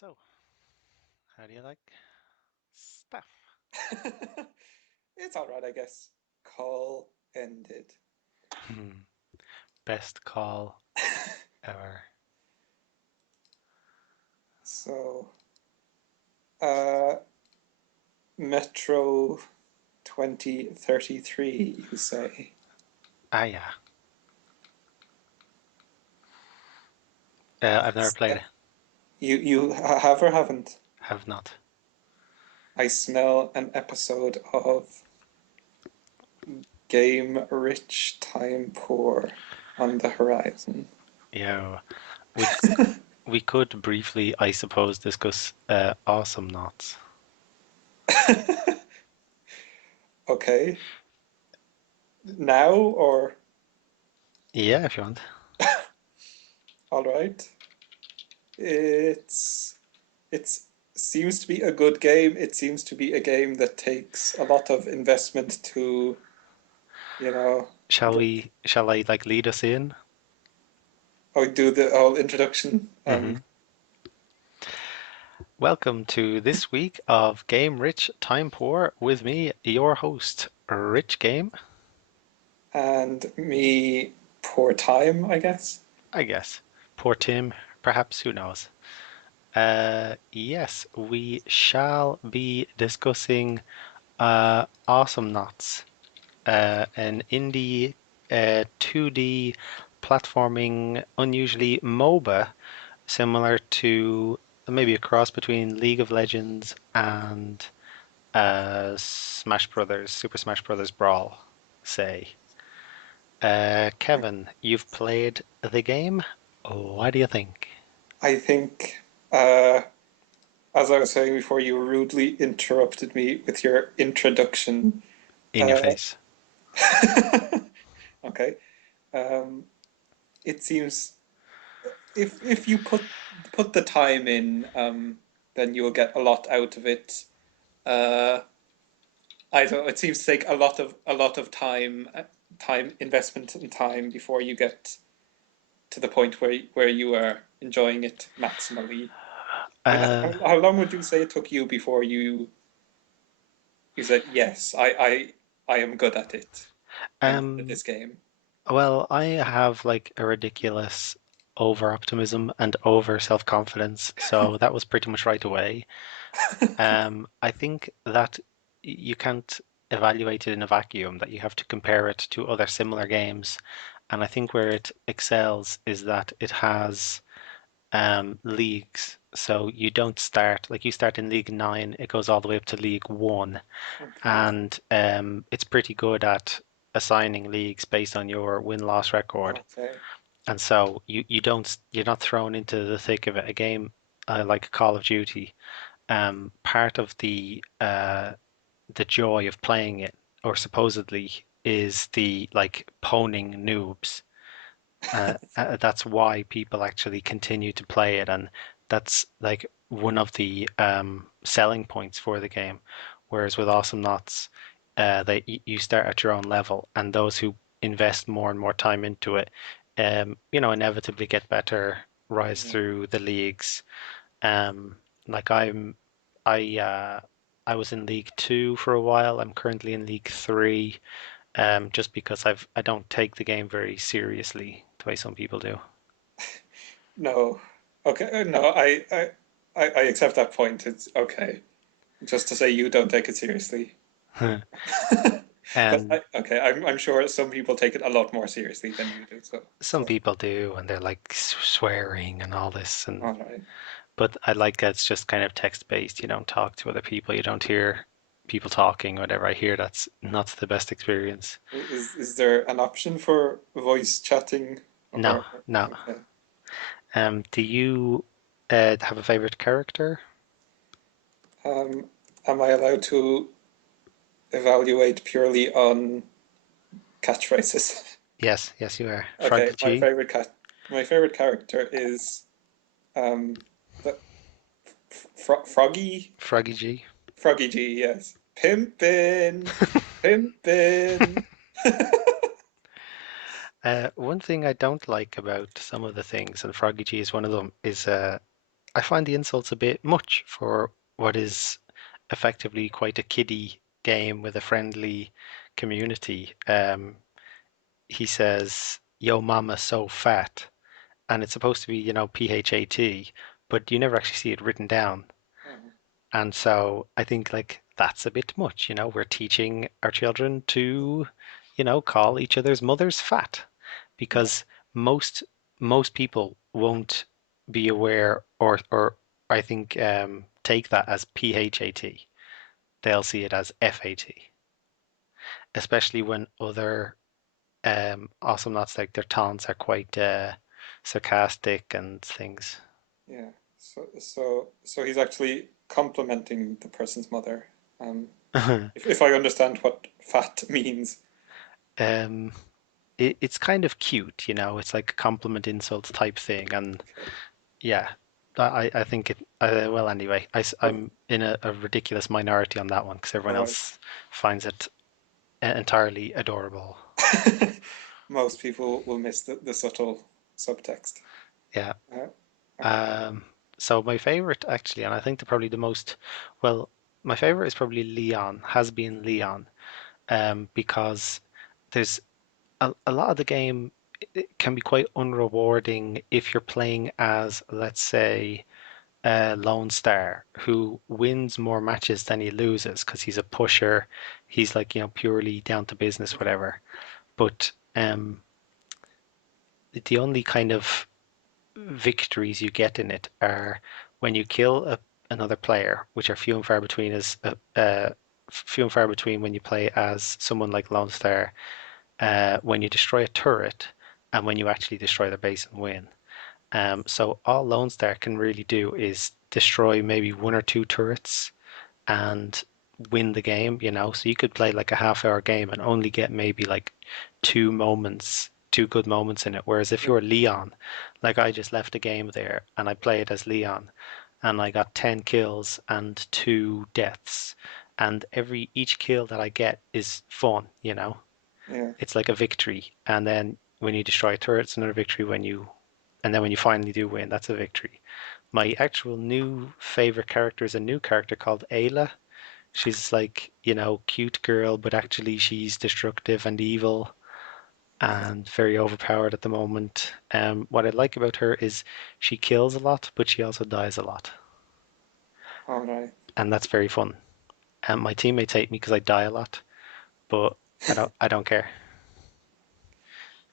So, how do you like stuff? It's all right, I guess. Call ended. Best call ever. So, uh, Metro 2033, you say? Ah, yeah. I've never played it. You have or haven't? Have not. I smell an episode of Game Rich Time Poor on the horizon. Yeah, we we could briefly, I suppose, discuss Awesomenauts. Okay, now or Yeah, if you want. all right? It's it's seems to be a good game. It seems to be a game that takes a lot of investment to, you know, Shall get. we? Shall I like lead us in? Oh, do the whole introduction. hmm Welcome to this week of Game Rich Time Poor with me, your host, Rich Game, And me poor time, I guess. I guess. Poor Tim, perhaps, who knows? Yes, we shall be discussing Awesomenauts, an indie 2D platforming, unusually MOBA, similar to maybe a cross between League of Legends and Smash Brothers, Super Smash Brothers Brawl, say. Kevin, you've played the game. What do you think? I think, uh, as I was saying before, you rudely interrupted me with your introduction. In your Uh, face. okay. Um, it seems if you put the time in, then you'll get a lot out of it. Uh, I don't know, it seems to take a lot of time investment and time before you get to the point where you are enjoying it maximally. Uh, How long would you say it took you before you said yes, I am good at it. I'm good at um, this game. Well, I have like a ridiculous over optimism and over self-confidence, so that was pretty much right away. I think that you can't evaluate it in a vacuum, that you have to compare it to other similar games. And I think where it excels is that it has leagues. So you don't start, like you start in League 9, it goes all the way up to League 1. Okay. And it's pretty good at assigning leagues based on your win-loss record. Okay. And so you're not thrown into the thick of it. A game like Call of Duty, part of the joy of playing it, or supposedly, is the like poning noobs. That's why people actually continue to play it, and that's like one of the selling points for the game. Whereas with Awesomenauts, you start at your own level, and those who invest more and more time into it, inevitably get better, rise Mhm. through the leagues. Um, like I was in League Two for a while. I'm currently in League Three, just because I don't take the game very seriously the way some people do. No. Okay. No, I accept that point. It's okay. Just to say you don't take it seriously. But And okay, I'm sure some people take it a lot more seriously than you do. some So people do, and they're like swearing and all this, and all right. but I like that it's just kind of text based. You don't talk to other people, you don't hear people talking, whatever. I hear that's not the best experience. Is there an option for voice chatting No, or no. okay? Do you have a favorite character? Um, am I allowed to evaluate purely on catchphrases? Yes, yes, you are. Okay, Froggy G, my favorite character is um the Froggy Froggy G. Froggy G, yes. Pimpin, Pimpin. One thing I don't like about some of the things, and Froggy G is one of them, is I find the insults a bit much for what is effectively quite a kiddie game with a friendly community. He says, "Yo, mama, so fat," and it's supposed to be, PHAT, but you never actually see it written down. Oh, And so I think like that's a bit much. We're teaching our children to, call each other's mothers fat yeah, because most most people won't be aware or I think take that as PHAT. They'll see it as FAT, especially when other awesome nuts like their taunts are quite sarcastic and things. yeah. So he's actually complimenting the person's mother. Um, if I understand what fat means. um, it's kind of cute, It's like a compliment insult type thing, and Okay. yeah, I think it. Well, anyway, Well, am in a ridiculous minority on that one because all everyone right. else finds it entirely adorable. Most people will miss the subtle subtext. Yeah. Uh, uh, Um. So my favorite actually, and I think probably the most, well, my favorite is probably Leon. Has been Leon. Because there's a lot of the game it can be quite unrewarding if you're playing as, let's say, a Lone Star who wins more matches than he loses because he's a pusher. He's like, purely down to business, whatever. But the only kind of victories you get in it are when you kill another player, which are few and far between few and far between when you play as someone like Lone Star, when you destroy a turret, and when you actually destroy their base and win. So all Lone Star can really do is destroy maybe one or two turrets and win the game, So you could play like a half-hour game and only get maybe like two good moments in it. Whereas if yeah, you're Leon, like I just left a game there and I played as Leon and I got 10 kills and two deaths. And each kill that I get is fun. yeah. It's like a victory. And then when you destroy a turret, it's another victory and then when you finally do win, that's a victory. My actual new favorite character is a new character called Ayla. She's like, cute girl, but actually she's destructive and evil and very overpowered at the moment. What I like about her is she kills a lot, but she also dies a lot. All right. And that's very fun. And my teammates hate me because I die a lot, but I don't care.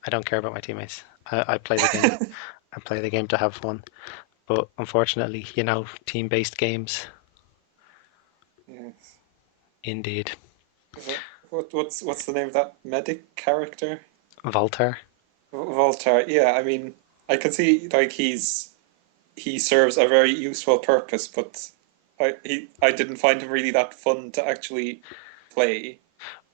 I don't care about my teammates. I play the game. I play the game to have fun. But unfortunately, team-based games, Yes. indeed. So what's the name of that medic character? Voltaire. Voltaire. Yeah, I mean, I can see like he serves a very useful purpose, but I didn't find him really that fun to actually play.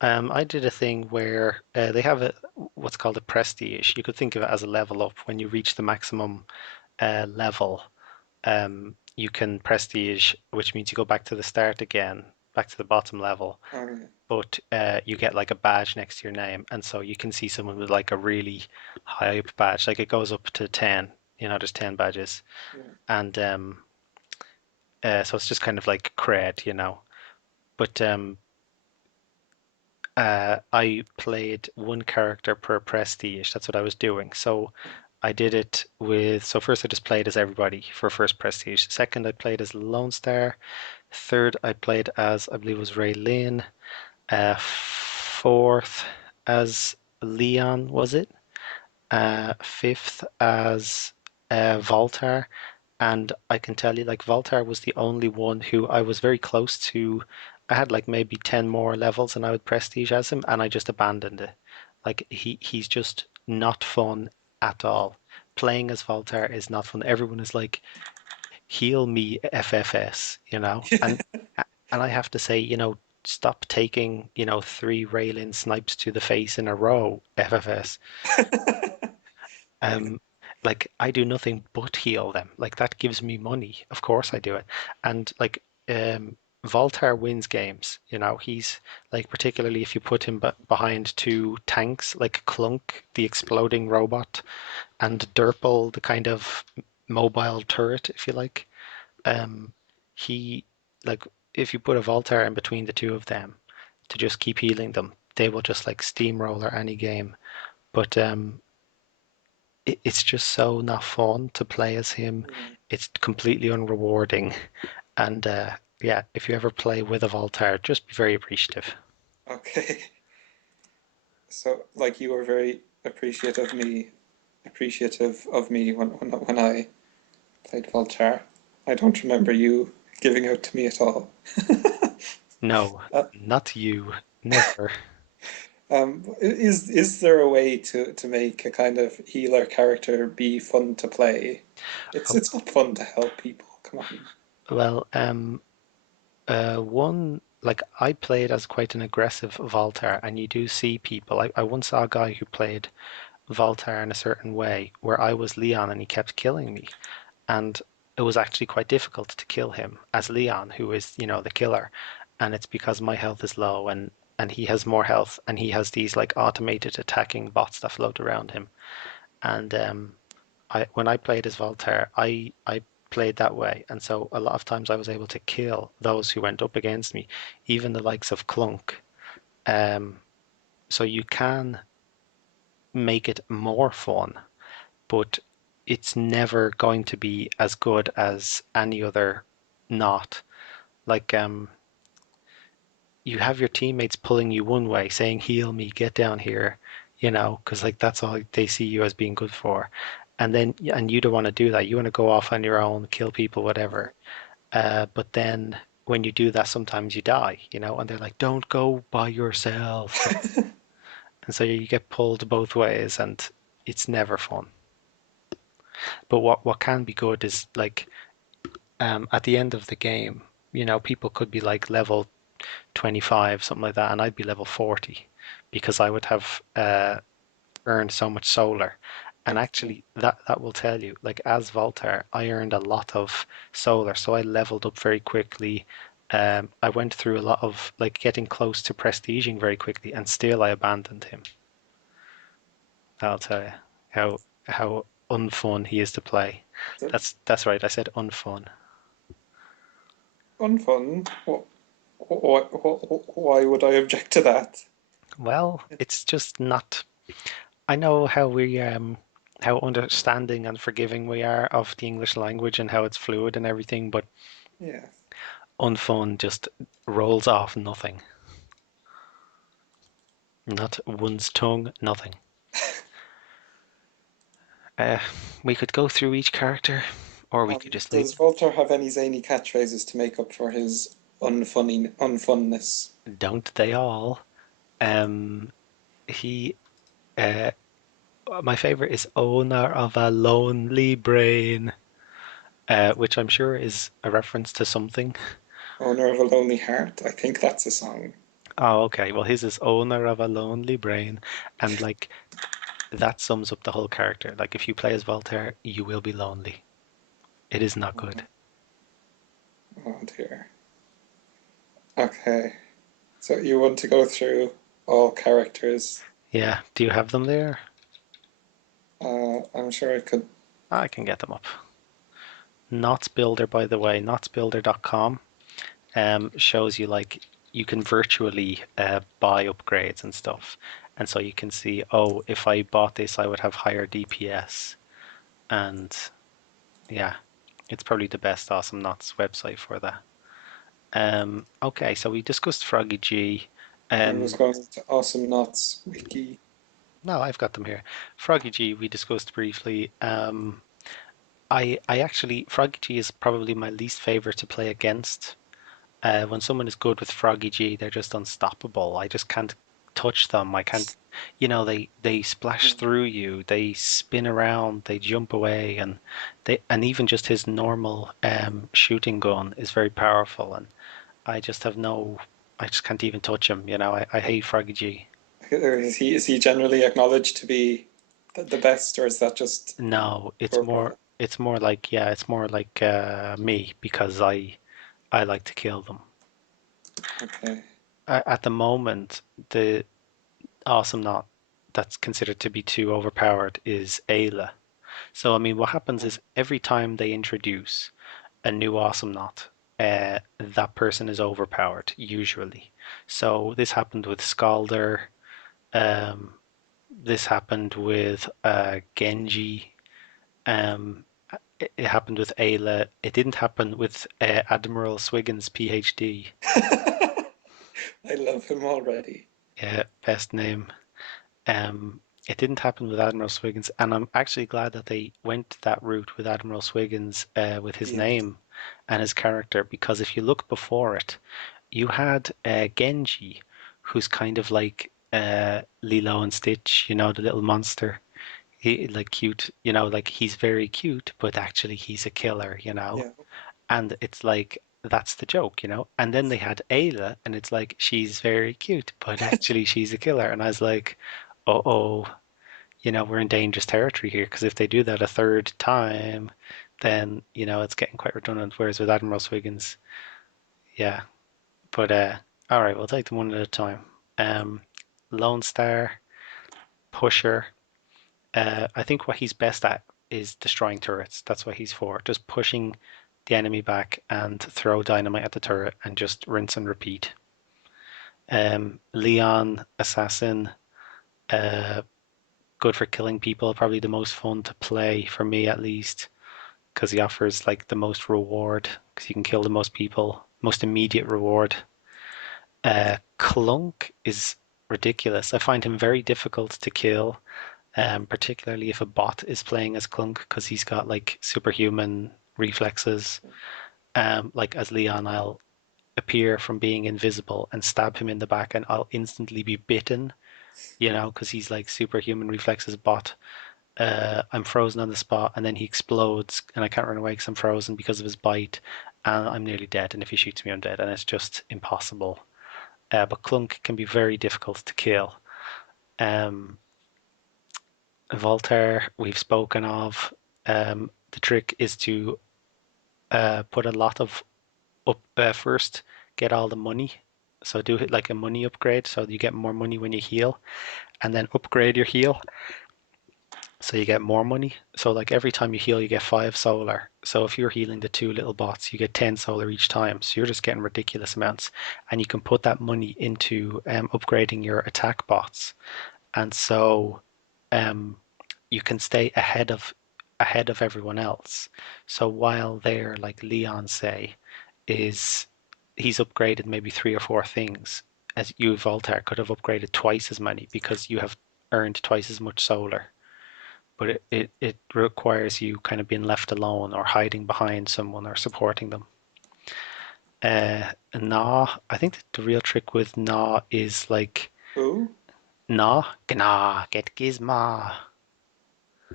I did a thing where they have what's called a prestige. You could think of it as a level up. When you reach the maximum level, you can prestige, which means you go back to the start again, back to the bottom level. Oh yeah, But you get like a badge next to your name, and so you can see someone with like a really high up badge. Like it goes up to 10. There's 10 badges, yeah. and so it's just kind of like cred. But I played one character per prestige. That's what I was doing. So I did it with. So first, I just played as everybody for first prestige. Second, I played as Lone Star. Third, I played as, I believe it was Ray Lynn. Fourth, as Leon, was it? Fifth, as Voltaire. And I can tell you, like, Voltaire was the only one who I was very close to. I had like maybe 10 more levels and I would prestige as him, and I just abandoned it. Like, he's just not fun at all. Playing as Voltaire is not fun. Everyone is like, heal me FFS, and I have to say, stop taking, three railing snipes to the face in a row, FFS. Yeah. Um, like I do nothing but heal them. Like that gives me money. Of course I do it. And like Voltaire wins games. He's like particularly if you put him behind two tanks like Clunk, the exploding robot, and Durple, the kind of mobile turret, if you like. Um, he like if you put a Voltaire in between the two of them to just keep healing them, they will just like steamroller any game. But it's just so not fun to play as him. Mm, It's completely unrewarding. And yeah, if you ever play with a Voltaire, just be very appreciative. okay. So, like, you were very appreciative of me when I played Voltaire. I don't remember you giving out to me at all. No, Uh, not you. Never. is there a way to make a kind of healer character be fun to play? Oh, It's not fun to help people. Come on. well, one like I played as quite an aggressive Voltaire, and you do see people. I once saw a guy who played Voltaire in a certain way where I was Leon and he kept killing me. And it was actually quite difficult to kill him as Leon, who is, the killer. And it's because my health is low and he has more health and he has these like automated attacking bots that float around him. And I when I played as Voltaire, I played that way, and so a lot of times I was able to kill those who went up against me, even the likes of Clunk. Um, so you can make it more fun, but it's never going to be as good as any other not. Like you have your teammates pulling you one way, saying heal me, get down here, because like that's all they see you as being good for. And you don't want to do that. You want to go off on your own, kill people, whatever. But then when you do that, sometimes you die, and they're like, don't go by yourself. And so you get pulled both ways and it's never fun. But what can be good is like at the end of the game, people could be like level 25, something like that, and I'd be level 40 because I would have earned so much solar. And Okay. actually, that will tell you, like as Voltaire, I earned a lot of solar, so I leveled up very quickly. I went through a lot of like getting close to prestiging very quickly, and still I abandoned him. I'll tell you how unfun he is to play. So, That's right. I said unfun. unfun. Why would I object to that? Well, it's just not. I know how understanding and forgiving we are of the English language and how it's fluid and everything, but Yeah. unfun just rolls off nothing. Not one's tongue, nothing. Uh, we could go through each character, or we could just leave. Does Voltaire have any zany catchphrases to make up for his unfunness? Don't they all? Um, he, uh, my favorite is owner of a lonely brain, which I'm sure is a reference to something. Owner of a lonely heart. I think that's a song. Oh, okay. Well, his is owner of a lonely brain, and like that sums up the whole character. Like if you play as Voltaire, you will be lonely. It is not good. Oh, oh dear. Okay. So you want to go through all characters? Yeah. Do you have them there? I'm sure I could. I can get them up. Knots Builder, by the way, knotsbuilder.com shows you like you can virtually buy upgrades and stuff. And so you can see, oh, if I bought this, I would have higher DPS. And yeah, it's probably the best Awesome Knots website for that. Okay, so we discussed Froggy G. I was Um, going to Awesomenauts wiki. no, I've got them here. Froggy G, we discussed briefly. I actually Froggy G is probably my least favorite to play against. When someone is good with Froggy G, they're just unstoppable. I just can't touch them. I can't, they splash Mm. through you. They spin around. They jump away, and even just his normal shooting gun is very powerful. And I just have no. I just can't even touch him. I hate Froggy G. Or is he generally acknowledged to be the best, or is that just No, it's poor more. product? It's more like yeah. It's more like me because I like to kill them. Okay. At the moment, the awesome not that's considered to be too overpowered is Ayla. So I mean, what happens Oh, is every time they introduce a new Awesomenaut, that person is overpowered usually. So this happened with Scalder. Um, this happened with Genji. Um, it happened with Ayla. It didn't happen with Admiral Swiggins, PhD. I love him already. Yeah, best name. It didn't happen with Admiral Swiggins, and I'm actually glad that they went that route with Admiral Swiggins, with his Yeah, name and his character, because if you look before it, you had Genji, who's kind of like Lilo and Stitch, the little monster. He like cute, like he's very cute, but actually he's a killer. yeah. And it's like that's the joke. And then they had Ayla, and it's like she's very cute, but actually she's a killer. And I was like, oh, we're in dangerous territory here because if they do that a third time, then it's getting quite redundant. Whereas with Admiral Swiggins, yeah. But all right, we'll take them one at a time. Um, Lone Star, Pusher. I think what he's best at is destroying turrets. That's what he's for. Just pushing the enemy back and throw dynamite at the turret and just rinse and repeat. Leon, Assassin, uh, good for killing people. Probably the most fun to play for me at least, because he offers like the most reward because you can kill the most people, most immediate reward. Clunk is ridiculous. I find him very difficult to kill, particularly if a bot is playing as Clunk because he's got like superhuman reflexes. Like as Leon, I'll appear from being invisible and stab him in the back, and I'll instantly be bitten. Because he's like superhuman reflexes bot. I'm frozen on the spot, and then he explodes, and I can't run away because I'm frozen because of his bite, and I'm nearly dead. And if he shoots me, I'm dead, and it's just impossible. But Clunk can be very difficult to kill. Um, Voltaire, we've spoken of. The trick is to put a lot of up first, get all the money. So do it like a money upgrade, so you get more money when you heal, and then upgrade your heal, so you get more money. So like every time you heal, you get 5 solar. So if you're healing the two little bots, you get 10 solar each time. So you're just getting ridiculous amounts, and you can put that money into upgrading your attack bots. And so um, you can stay ahead of everyone else. So while they're like Leon say is he's upgraded maybe 3 or 4 things, as you Voltaire could have upgraded twice as many because you have earned twice as much solar. But it requires you kind of being left alone or hiding behind someone or supporting them. Gnaw, I think the real trick with Gnaw is like Who? Gnaw, Gnaw, get gizma.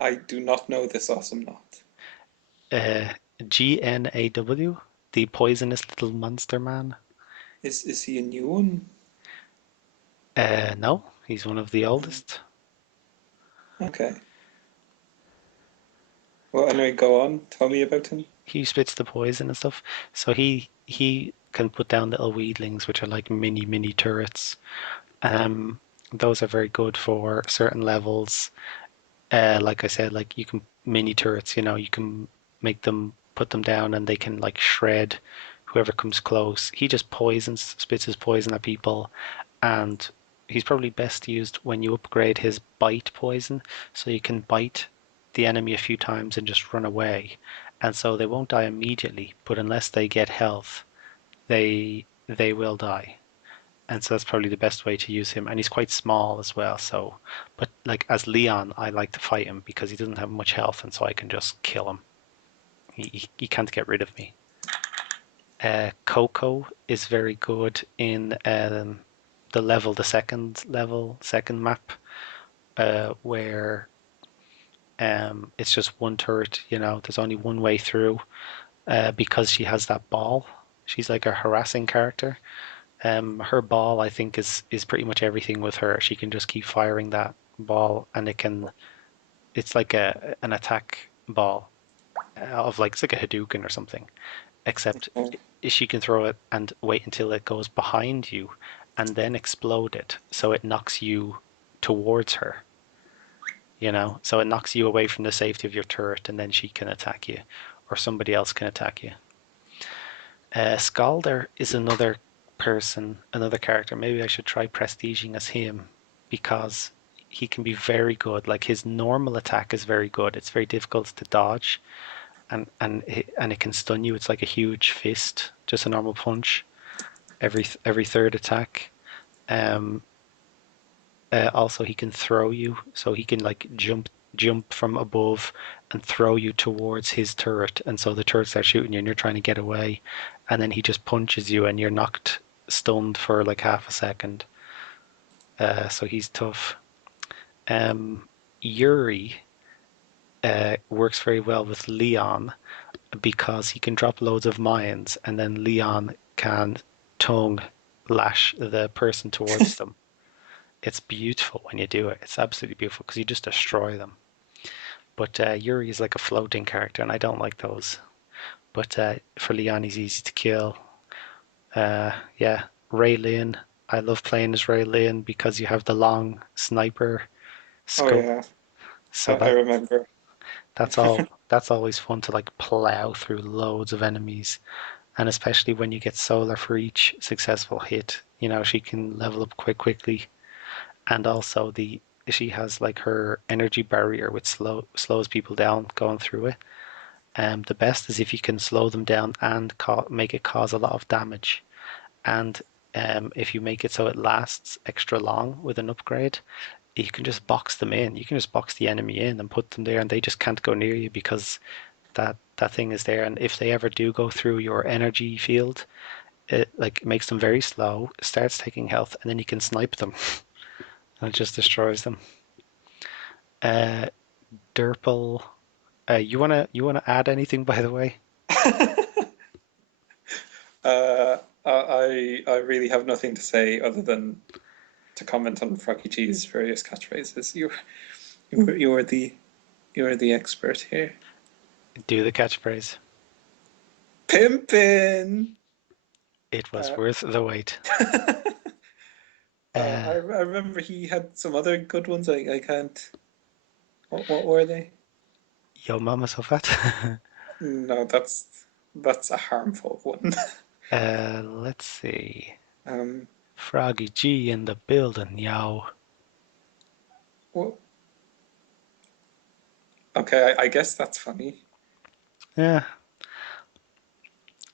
I do not know this awesome knot. Uh, Gnaw, the poisonous little monster man. Is he a new one? No, he's one of the Uh, oldest. okay. Well, anyway, go on. Tell me about him. He spits the poison and stuff. So he can put down little weedlings, which are like mini turrets. Um, those are very good for certain levels. Like I said, like you can mini turrets. You can make them put them down, and they can like shred whoever comes close. He just spits his poison at people, and he's probably best used when you upgrade his bite poison, so you can bite the enemy a few times and just run away, and so they won't die immediately, but unless they get health, they will die. And so that's probably the best way to use him. And he's quite small as well. So, but like as Leon, I like to fight him because he doesn't have much health, and so I can just kill him. He can't get rid of me. Coco is very good in the second map, where it's just one turret. There's only one way through, because she has that ball. She's like a harassing character. Her ball, I think, is pretty much everything with her. She can just keep firing that ball, and it's like an attack ball, of like it's like a Hadouken or something, except Oh, she can throw it and wait until it goes behind you, and then explode it, so it knocks you towards her. So it knocks you away from the safety of your turret, and then she can attack you, or somebody else can attack you. Scalder is another person, another character. Maybe I should try prestiging as him because he can be very good. Like his normal attack is very good. It's very difficult to dodge, and it can stun you. It's like a huge fist, just a normal punch every third attack. Um, Also, he can throw you, so he can like jump from above and throw you towards his turret, and so the turret starts shooting you, and you're trying to get away, and then he just punches you, and you're knocked stunned for like half a second. So he's tough. Yuri works very well with Leon because he can drop loads of mines, and then Leon can tongue lash the person towards them. It's beautiful when you do it. It's absolutely beautiful because you just destroy them. But Yuri is like a floating character, and I don't like those. But for Leon, he's easy to kill. Yeah, Ray Lynn. I love playing as Ray Lynn because you have the long sniper Oh scope. yeah, So I remember. that's always fun to like plow through loads of enemies, and especially when you get solar for each successful hit. You know, she can level up quite quickly, and also the she has like her energy barrier which slows people down going through it. The best is if you can slow them down and make it cause a lot of damage. And if you make it so it lasts extra long with an upgrade, you can just box them in. You can just box the enemy in and put them there, and they just can't go near you because that thing is there. And if they ever do go through your energy field, it like makes them very slow, starts taking health, and then you can snipe them, and it just destroys them. Uh, Derpel, you wanna add anything by the way? I really have nothing to say other than to comment on Froggy G's various catchphrases. You are the expert here. Do the catchphrase. Pimpin. It was Uh, worth the wait. I Uh, remember he had some other good ones. I can't. What were they? Yo mama so fat. No, that's a harmful one. Let's see. Um, Froggy G in the building, yo. well, okay, I guess that's funny. Yeah,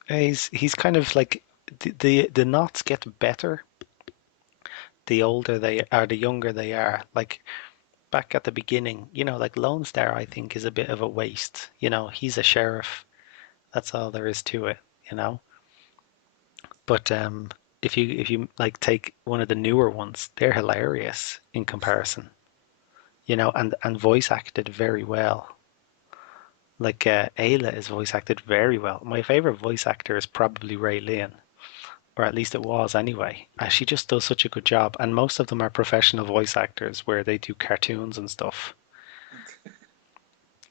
he's kind of like the knots get better the older they are, the younger they are. Like back at the beginning, like Lone Star, I think is a bit of a waste. He's a sheriff. That's all there is to it. You know. But if you like take one of the newer ones, they're hilarious in comparison. And voice acted very well. Like Ayla is voice acted very well. My favorite voice actor is probably Ray Lynn, or at least it was anyway. She just does such a good job, and most of them are professional voice actors where they do cartoons and stuff.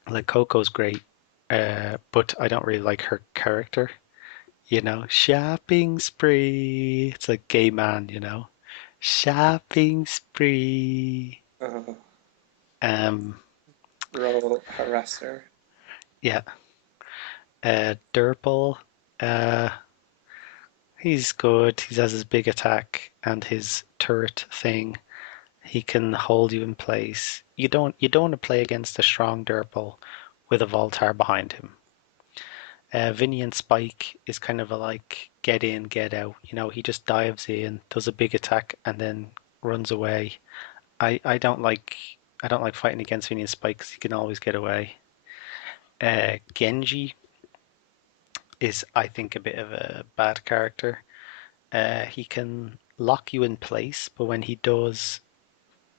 Like Coco's great, but I don't really like her character. Shopping spree. It's like gay man, shopping spree. Uh, Um, Role harasser. yeah, Durple. Uh, he's good. He has his big attack and his turret thing. He can hold you in place. You don't want to play against a strong Durple with a Voltar behind him. Vinny and Spike is kind of a like get in, get out. He just dives in, does a big attack, and then runs away. I don't like fighting against Vinny and Spike because he can always get away. Genji is, I think, a bit of a bad character. He can lock you in place, but when he does,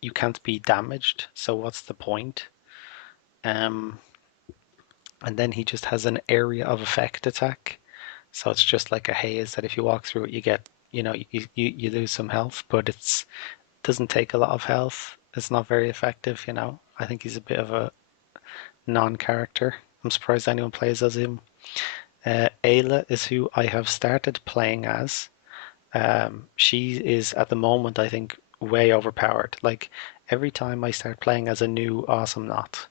you can't be damaged. So what's the point? Um, and then he just has an area of effect attack. So it's just like a haze that if you walk through it, you get, you lose some health, but it doesn't take a lot of health. It's not very effective. I think he's a bit of a non-character. I'm surprised anyone plays as him. Ayla is who I have started playing as. She is at the moment, I think, way overpowered. Like every time I start playing as a new Awesomenaut,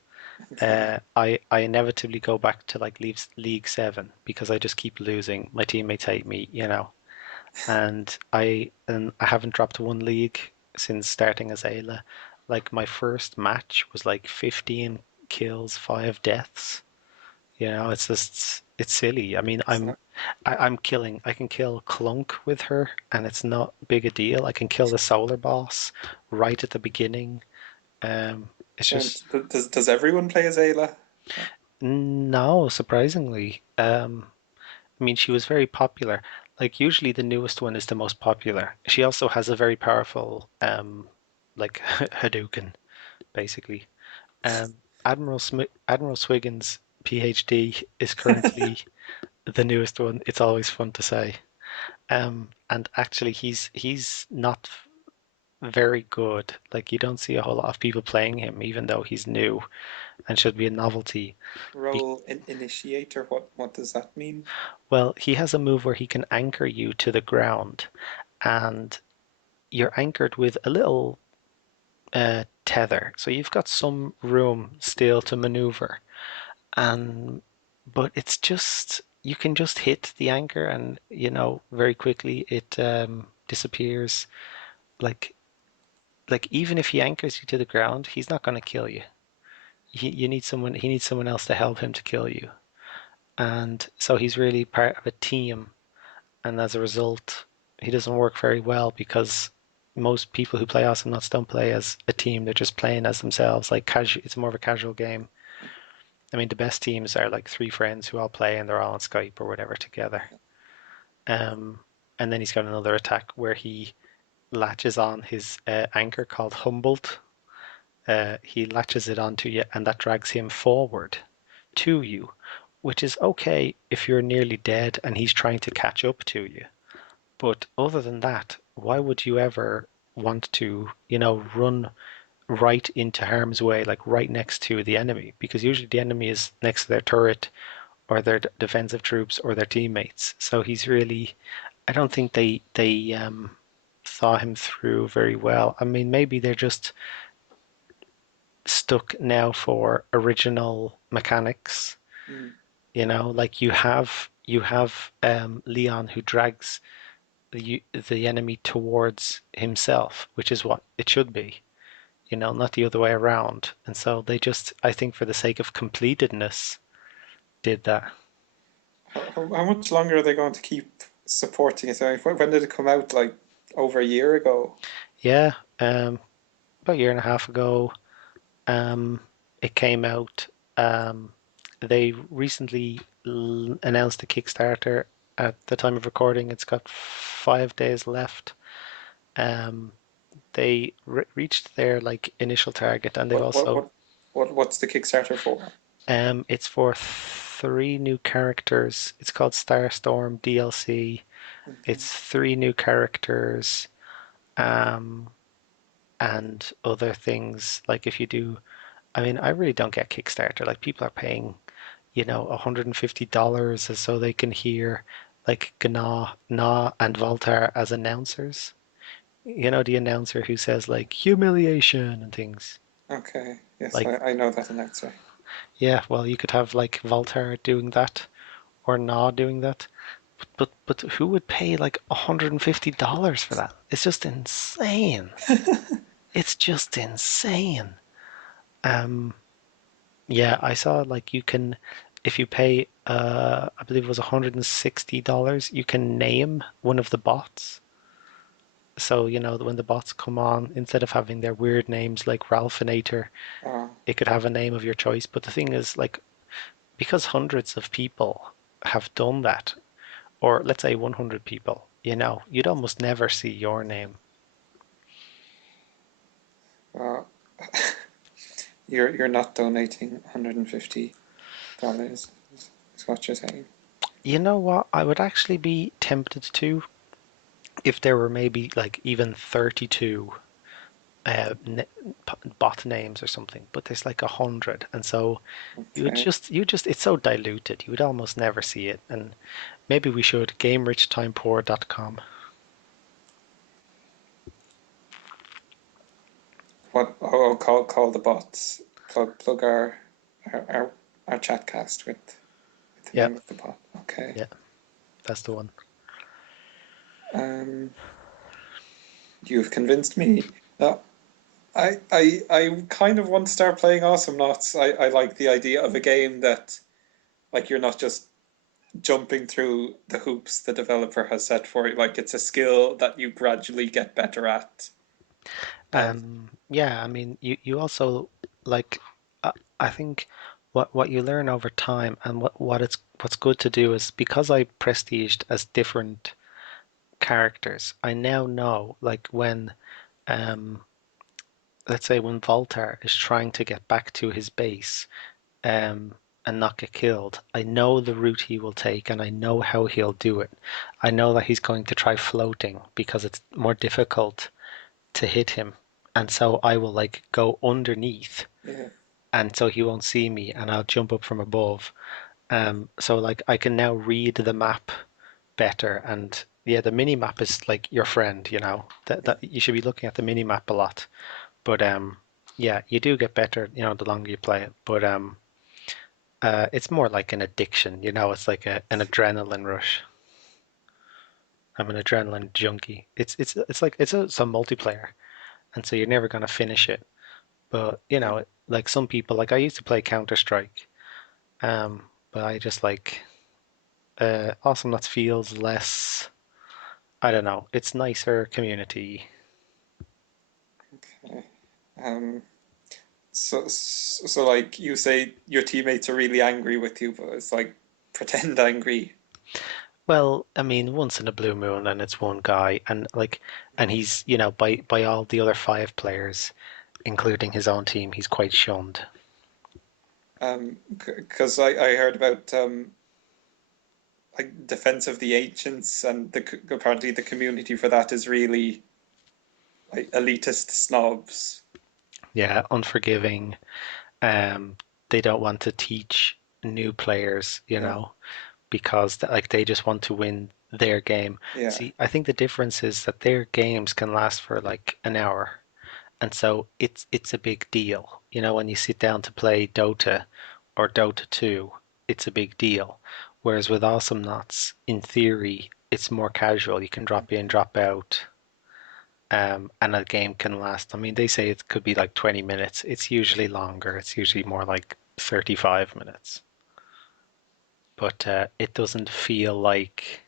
Okay. I inevitably go back to like League 7 because I just keep losing. My teammates hate me, and I haven't dropped one league since starting as Ayla. Like my first match was like 15 kills, 5 deaths. It's just it's silly. I mean, So, I'm killing. I can kill Clunk with her, and it's not big a deal. I can kill the solar boss right at the beginning. It's so just does everyone play as Ayla? no, surprisingly. I mean, she was very popular. Like usually the newest one is the most popular. She also has a very powerful like Hadouken, basically. Admiral Swiggin's PhD is currently the newest one. It's always fun to say. And actually he's not very good. Like you don't see a whole lot of people playing him, even though he's new and should be a novelty. Be- Role initiator. What does that mean? well, he has a move where he can anchor you to the ground, and you're anchored with a little tether, so you've got some room still to maneuver. And but it's just you can just hit the anchor, and very quickly it disappears. Like like even if he anchors you to the ground, he's not going to kill you. You need someone. He needs someone else to help him to kill you, and so he's really part of a team. And as a result, he doesn't work very well because most people who play Awesomenauts don't play as a team. They're just playing as themselves. Like casual, it's more of a casual game. I mean, the best teams are like three friends who all play and they're all on Skype or whatever together. Um, and then he's got another attack where he latches on his anchor called Humboldt. He latches it onto you, and that drags him forward to you, which is okay if you're nearly dead and he's trying to catch up to you. But other than that, why would you ever want to, run right into harm's way, like right next to the enemy? Because usually the enemy is next to their turret or their defensive troops or their teammates. So he's really, I don't think they saw him through very well. I mean, maybe they're just stuck now for original mechanics. Hmm. Like you have Leon who drags the enemy towards himself, which is what it should be, not the other way around. And so they just, I think, for the sake of completedness, did that. How much longer are they going to keep supporting it? I mean, when did it come out? Like over a year ago? Yeah, about a year and a half ago, um, it came out. Um, they recently announced a Kickstarter. At the time of recording, it's got 5 days left. Um, they reached their like initial target, and they've What what also what what's the Kickstarter for? it's for 3 new characters. It's called Starstorm DLC. Okay. It's 3 new characters, um, and other things. Like if you do, I mean, I really don't get Kickstarter. Like people are paying, $150 so they can hear like Gna, Na, and Voltar as announcers. The announcer who says like humiliation and things. Okay. Yes, Like, I know that announcer. yeah, well, you could have like Voltaire doing that or Na doing that. But who would pay like $150 for that? It's just insane. It's just insane. Um, yeah, I saw like you can, if you pay, I believe it was $160, you can name one of the bots. So, when the bots come on, instead of having their weird names like Ralphinator, Uh, it could have a name of your choice. But the thing is, like, because hundreds of people have done that, or let's say 100 people, you'd almost never see your name. uh, you're not donating $150 is what you're saying. You know what? I would actually be tempted to if there were maybe like even 32 uh, bot names or something, but there's like 100, and so Okay. it's so diluted, you would almost never see it. And maybe we should gamerichtimepoor.com. What? Call the bots. Plug our. our our chatcast with the Yeah, name of the pod. Okay. yeah, that's the one. Um, you've convinced me. I kind of want to start playing Awesomenauts. I like the idea of a game that like you're not just jumping through the hoops the developer has set for you. Like it's a skill that you gradually get better at. And Yeah, I mean, you also like, I think what you learn over time and what's good to do is because I prestiged as different characters, I now know like when um let's say when Voltar is trying to get back to his base um and not get killed, I know the route he will take and I know how he'll do it. I know that he's going to try floating because it's more difficult to hit him. And so I will like go underneath yeah, and so he won't see me and I'll jump up from above. So like I can now read the map better and yeah, the mini map is like your friend, you know. yeah. That you should be looking at the mini map a lot. But yeah, you do get better, you know, the longer you play it. But it's more like an addiction, you know, it's like an adrenaline rush. I'm an adrenaline junkie. It's like it's a multiplayer, and so you're never gonna finish it. But you Yeah. know, like some people, like I used to play Counter Strike, but I just like Awesome that feels less. I don't know. It's nicer community. Okay. Um, so like you say your teammates are really angry with you, but it's like pretend angry. Well, I mean, once in a blue moon, and it's one guy, and like, and he's you know by all the other five players, including his own team, he's quite shunned. Because I heard about like Defense of the Ancients, and apparently the community for that is really like elitist snobs. Yeah, unforgiving. Um, they don't want to teach new players, you Yeah, know, because like they just want to win their game. yeah, See, I think the difference is that their games can last for like an hour, and so it's a big deal. You know, when you sit down to play Dota or Dota 2, it's a big deal. Whereas with Awesomenauts, in theory, it's more casual. You can drop in, drop out, and a game can last. I mean, they say it could be like 20 minutes. It's usually longer. It's usually more like 35 minutes. But it doesn't feel like.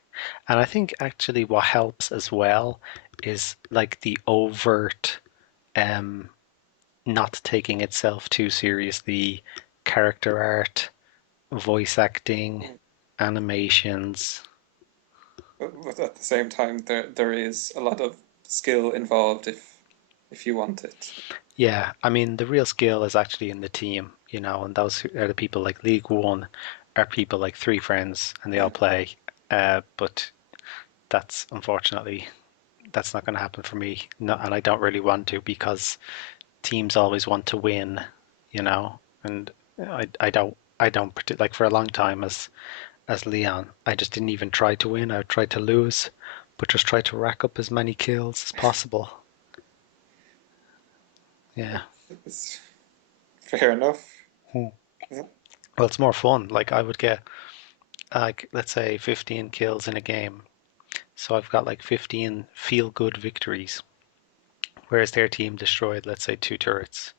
And I think actually what helps as well is like the overt um, not taking itself too seriously, character art, voice acting, yeah. animations. But at the same time, there is a lot of skill involved if you want it. Yeah, I mean, the real skill is actually in the team, you know, and those are the people like League One are people like three friends and they all Yeah, play. But that's unfortunately that's not going to happen for me. No, and I don't really want to because teams always want to win, you know, and I don't like for a long time as Leon, I just didn't even try to win. I tried to lose, but just try to rack up as many kills as possible. Yeah. it's fair enough. Hmm. Well, it's more fun. Like I would get like let's say 15 kills in a game. So I've got like 15 feel good victories, whereas their team destroyed, let's say, two turrets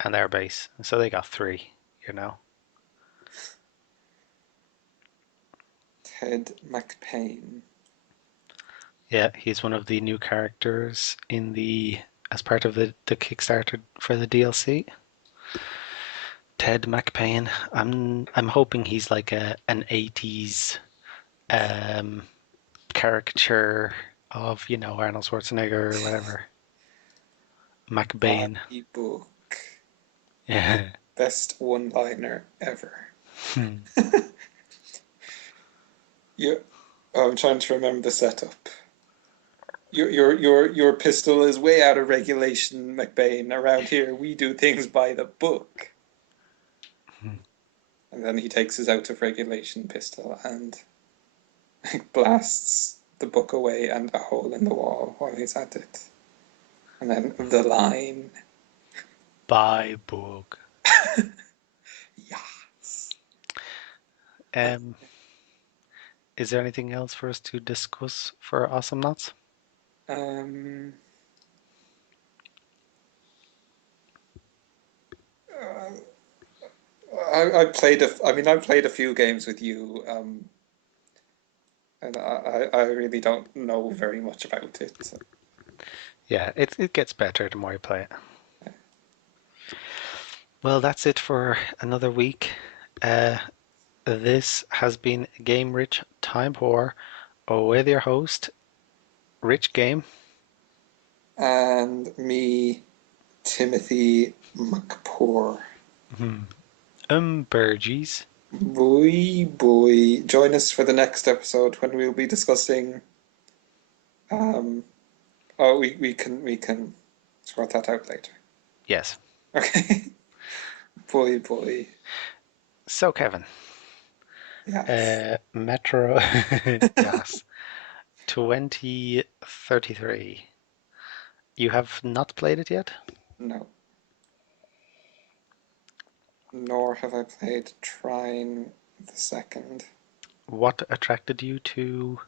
and their base. And so they got three, you know? Ted McPain. Yeah, he's one of the new characters in the as part of the Kickstarter for the DLC. Ted McPain. I'm hoping he's like an 80s um caricature of, you know, Arnold Schwarzenegger or whatever. McBain. Body book. Yeah. Best one-liner ever. Hmm. You, I'm trying to remember the setup. Your pistol is way out of regulation, McBain. Around here, we do things by the book. And then he takes his out of regulation pistol and blasts the book away and a hole in the wall while he's at it. And then the line, By book. Um, is there anything else for us to discuss for Awesome Knots? Um, I played I mean, I played a few games with you, and I really don't know very much about it. So, Yeah, it gets better the more you play it. Well, that's it for another week. Uh, this has been Game Rich Time Poor with your host, Rich Game. and me, Timothy McPoor. Burgess. Boy. Join us for the next episode when we'll be discussing. Um, oh, we can sort that out later. Yes. Okay. Boy. So, Kevin, Yes. Metro Gas 2033. You have not played it yet? No. Nor have I played Trine the Second. What attracted you to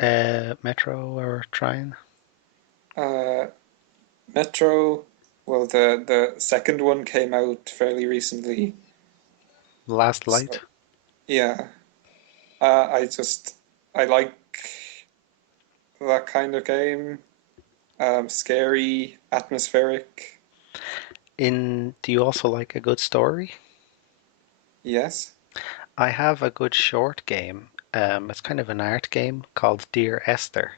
Metro or Trine? Uh, Metro. Well, the second one came out fairly recently. Last Light? So yeah, I like that kind of game. Scary, atmospheric. Do you also like a good story? Yes. I have a good short game. It's kind of an art game called Dear Esther,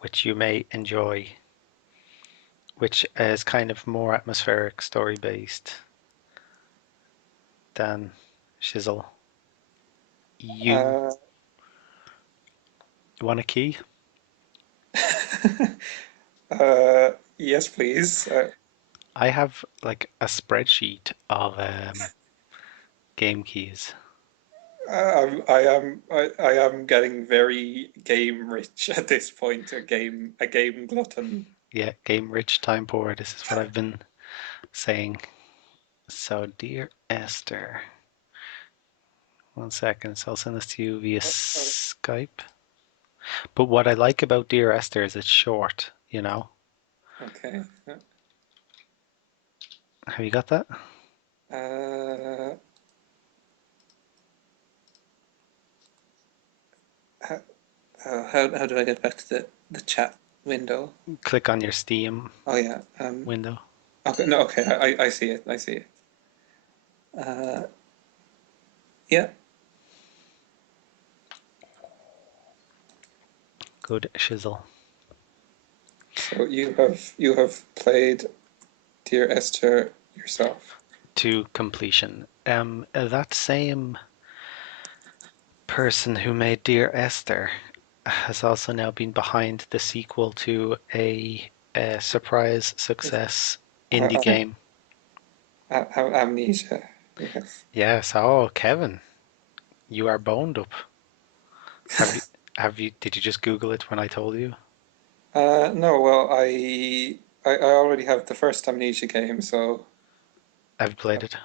which you may enjoy, which is kind of more atmospheric, story based than Shizzle. You Uh, want a key? yes, please. I have like a spreadsheet of game keys. I am getting very game rich at this point. A game glutton. Yeah, game rich, time poor. This is what I've been saying. So, Dear Esther, 1 second. So I'll send this to you via Skype. But what I like about Dear Esther is it's short, you know? Okay. Have you got that? Uh, how, how do I get back to the chat window? Click on your Steam Oh yeah. window. Okay. No. Okay. I see it. I see it. Uh, yeah. Good shizzle. So you have played Dear Esther yourself. To completion. That same person who made Dear Esther has also now been behind the sequel to a surprise success indie Uh, game. Amnesia. Yes. Yes, oh Kevin, you are boned up. Have you did you just Google it when I told you? No. Well, I already have the first Amnesia game, so I've played it.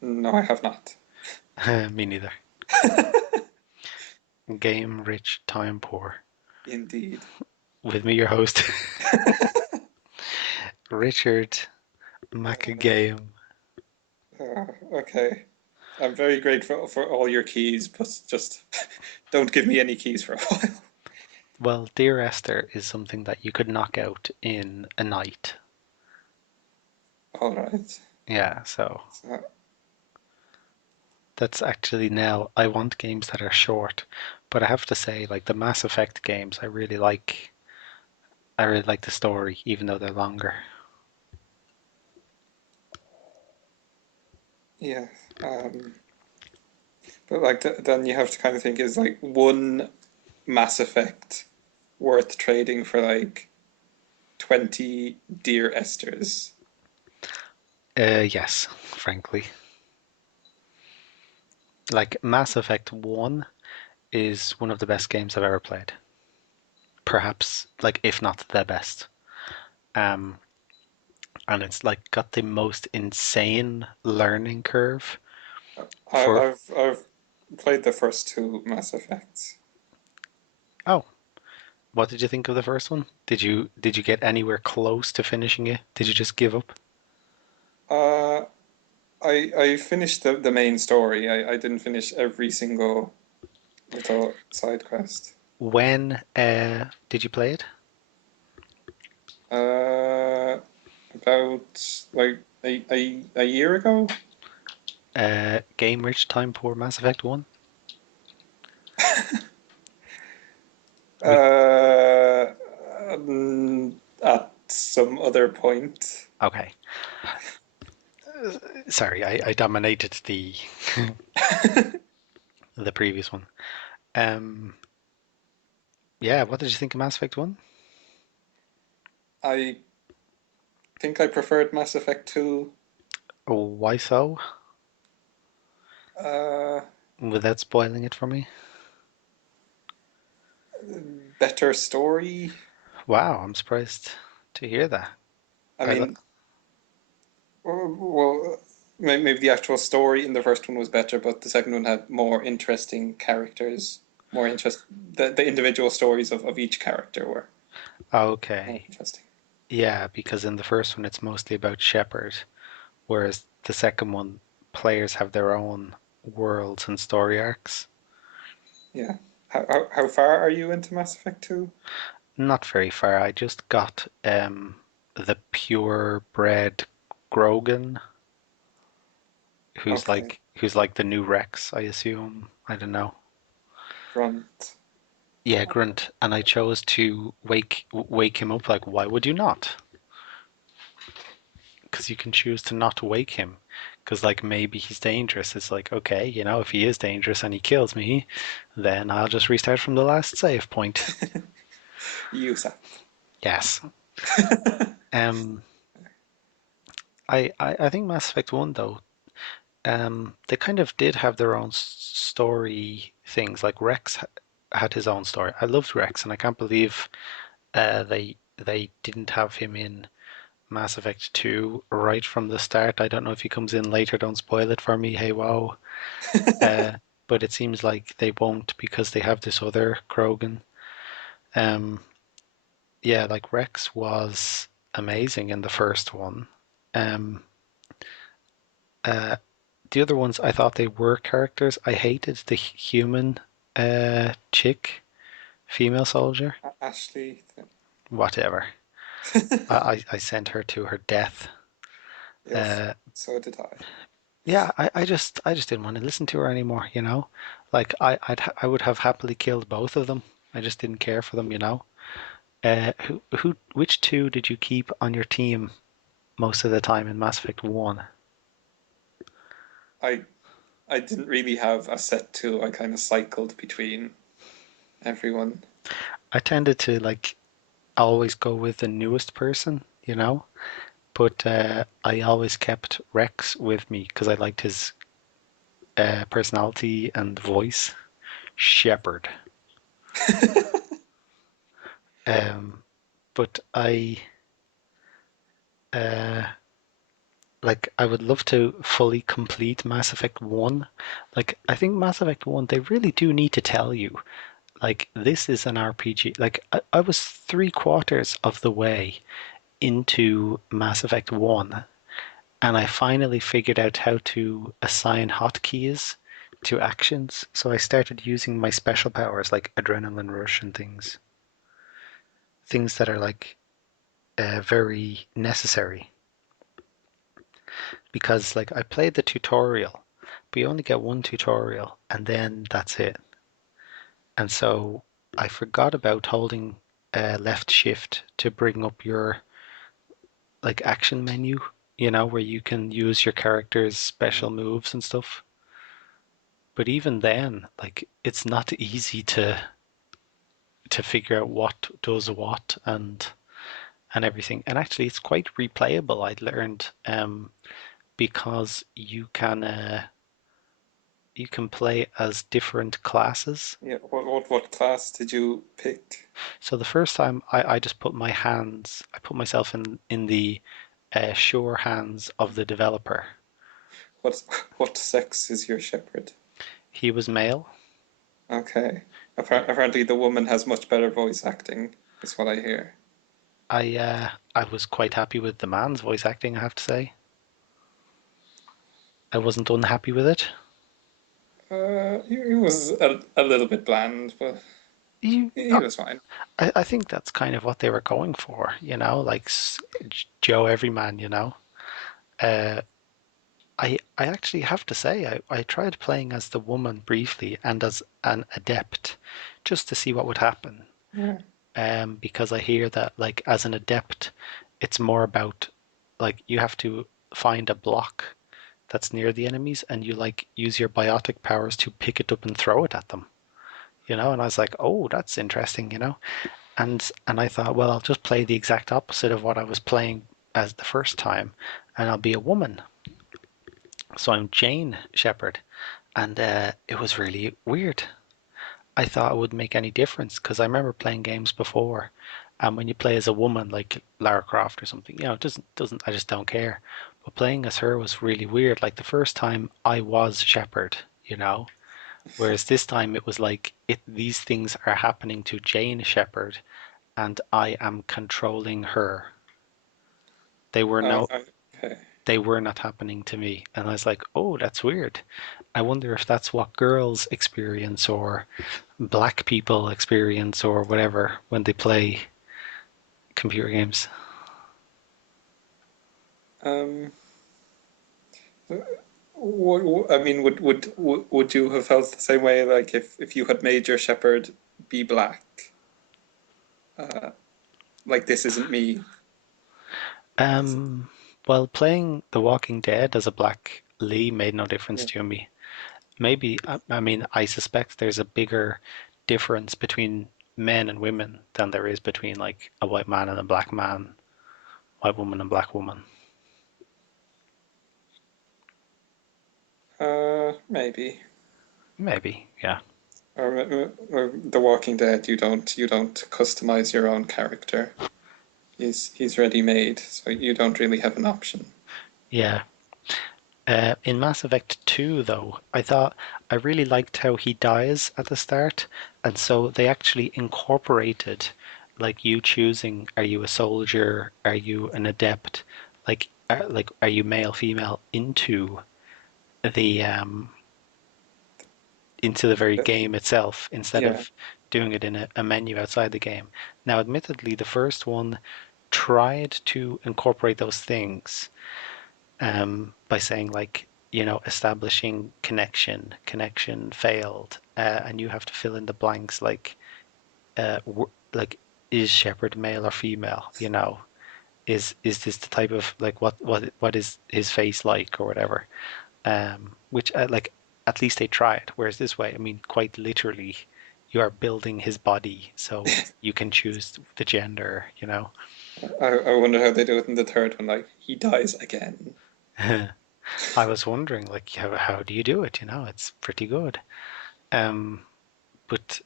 no, I have not. Me neither. Game rich, time poor. Indeed. With me, your host, Richard McGame. Okay. I'm very grateful for all your keys, but just don't give me any keys for a while. Well, Dear Esther is something that you could knock out in a night. All right. Yeah, so So, that's actually now I want games that are short, but I have to say, like the Mass Effect games, I really like. I really like the story, even though they're longer. yeah. But like then you have to kind of think is like one Mass Effect worth trading for like 20 Dear Esthers. Yes, frankly, like Mass Effect One is one of the best games I've ever played. Perhaps, like, if not the best. Um, and it's like got the most insane learning curve. For I've played the first two Mass Effects. oh, what did you think of the first one? Did you get anywhere close to finishing it? Did you just give up? Uh, I finished the main story. I didn't finish every single little side quest. When did you play it? Uh, about like a year ago. Game Rich Time Poor Mass Effect 1? We Uh, at some other point. okay. Sorry, I dominated the previous one. Um yeah, what did you think of Mass Effect 1? I think I preferred Mass Effect 2. Oh, why so? Uh, Without spoiling it for me. Better story. Wow, I'm surprised to hear that. I I mean, well, maybe the actual story in the first one was better, but the second one had more interesting characters. More interest. The individual stories of each character were more okay. interesting. Yeah, because in the first one it's mostly about Shepard, whereas the second one players have their own worlds and story arcs. Yeah. How far are you into Mass Effect 2? Not very far. I just got the purebred Grogan, Okay. who's like the new Rex, I assume. I don't know. Grunt. Yeah, Grunt, and I chose to wake him up. Like, why would you not? Because you can choose to not wake him. Because like maybe he's dangerous. It's like okay, if he is dangerous and he kills me, then I'll just restart from the last save point. Yusa. Yes. Um, I think Mass Effect One though, they kind of did have their own story things. Like Rex had his own story. I loved Rex, and I can't believe they didn't have him in Mass Effect 2 right from the start. I don't know if he comes in later, don't spoil it for me. Hey, wow. Uh, but it seems like they won't because they have this other Krogan. Um, yeah, like Rex was amazing in the first one. Um, uh, the other ones, I thought they were characters. I hated the human chick, female soldier, Ashley. whatever. I sent her to her death. Yes, Uh, so did I. yeah, I just didn't want to listen to her anymore. Like I would have happily killed both of them. I just didn't care for them. Which two did you keep on your team most of the time in Mass Effect 1? I I didn't really have a set two. I kind of cycled between everyone. I tended to like always go with the newest person. But I always kept Rex with me because I liked his personality and voice. Shepard. Um, but uh, I would love to fully complete Mass Effect 1. Like, I think Mass Effect 1, they really do need to tell you, like, this is an RPG. Like, I was three-quarters of the way into Mass Effect 1, and I finally figured out how to assign hotkeys to actions. So I started using my special powers like Adrenaline Rush and things that are like very necessary because like I played the tutorial, but you only get one tutorial and then that's it. And so I forgot about holding left shift to bring up your like action menu, where you can use your character's special Mm. moves and stuff. But even then, like it's not easy to figure out what does what and everything. And actually, it's quite replayable. I learned because you can play as different classes. Yeah, what class did you pick? So the first time I just I put myself in the sure hands of the developer. what what sex is your shepherd? He was male. Okay. Apparently, the woman has much better voice acting, is what I hear. I was quite happy with the man's voice acting, I have to say. I wasn't unhappy with it. He was a little bit bland, but You, he was fine. I think that's kind of what they were going for, like Joe Everyman, Uh, I actually have to say, I tried playing as the woman briefly and as an adept just to see what would happen. Yeah. Because I hear that, like, as an adept, it's more about, like, you have to find a block that's near the enemies and you, like, use your biotic powers to pick it up and throw it at them, and I was like, oh, that's interesting. And I thought, well, I'll just play the exact opposite of what I was playing as the first time, and I'll be a woman. So I'm Jane Shepherd, and it was really weird. I thought it wouldn't make any difference because I remember playing games before, and when you play as a woman like Lara Croft or something, it doesn't I just don't care. But playing as her was really weird. Like the first time I was Shepherd, whereas this time it was like these things are happening to Jane Shepherd, and I am controlling her. They were no, Okay. they were not happening to me, and I was like, oh, that's weird. I wonder if that's what girls experience or black people experience or whatever when they play computer games. Um, I mean, would you have felt the same way, like if you had made your shepherd be black? Uh, like this isn't me. Is it? Um, well, playing The Walking Dead as a black Lee made no difference Yeah. to me. Maybe, I mean, I suspect there's a bigger difference between men and women than there is between like a white man and a black man, white woman and black woman. Maybe. Maybe, yeah. Or The Walking Dead, you don't customize your own character. He's ready made, so you don't really have an option. Yeah. In Mass Effect 2, though, I really liked how he dies at the start, and so they actually incorporated, like, you choosing, are you a soldier, are you an adept, are you male, female, the into the very Uh, game itself instead Yeah. of doing it in a menu outside the game. Now, admittedly, the first one tried to incorporate those things, by saying like establishing connection failed, and you have to fill in the blanks like like is Shepard male or female? Is this the type of like what is his face like or whatever? Which like at least they tried. Whereas this way, I mean, quite literally, you are building his body so you can choose the gender. I wonder how they do it in the third one. Like he dies again. I was wondering, like, how do you do it? It's pretty good. Um, but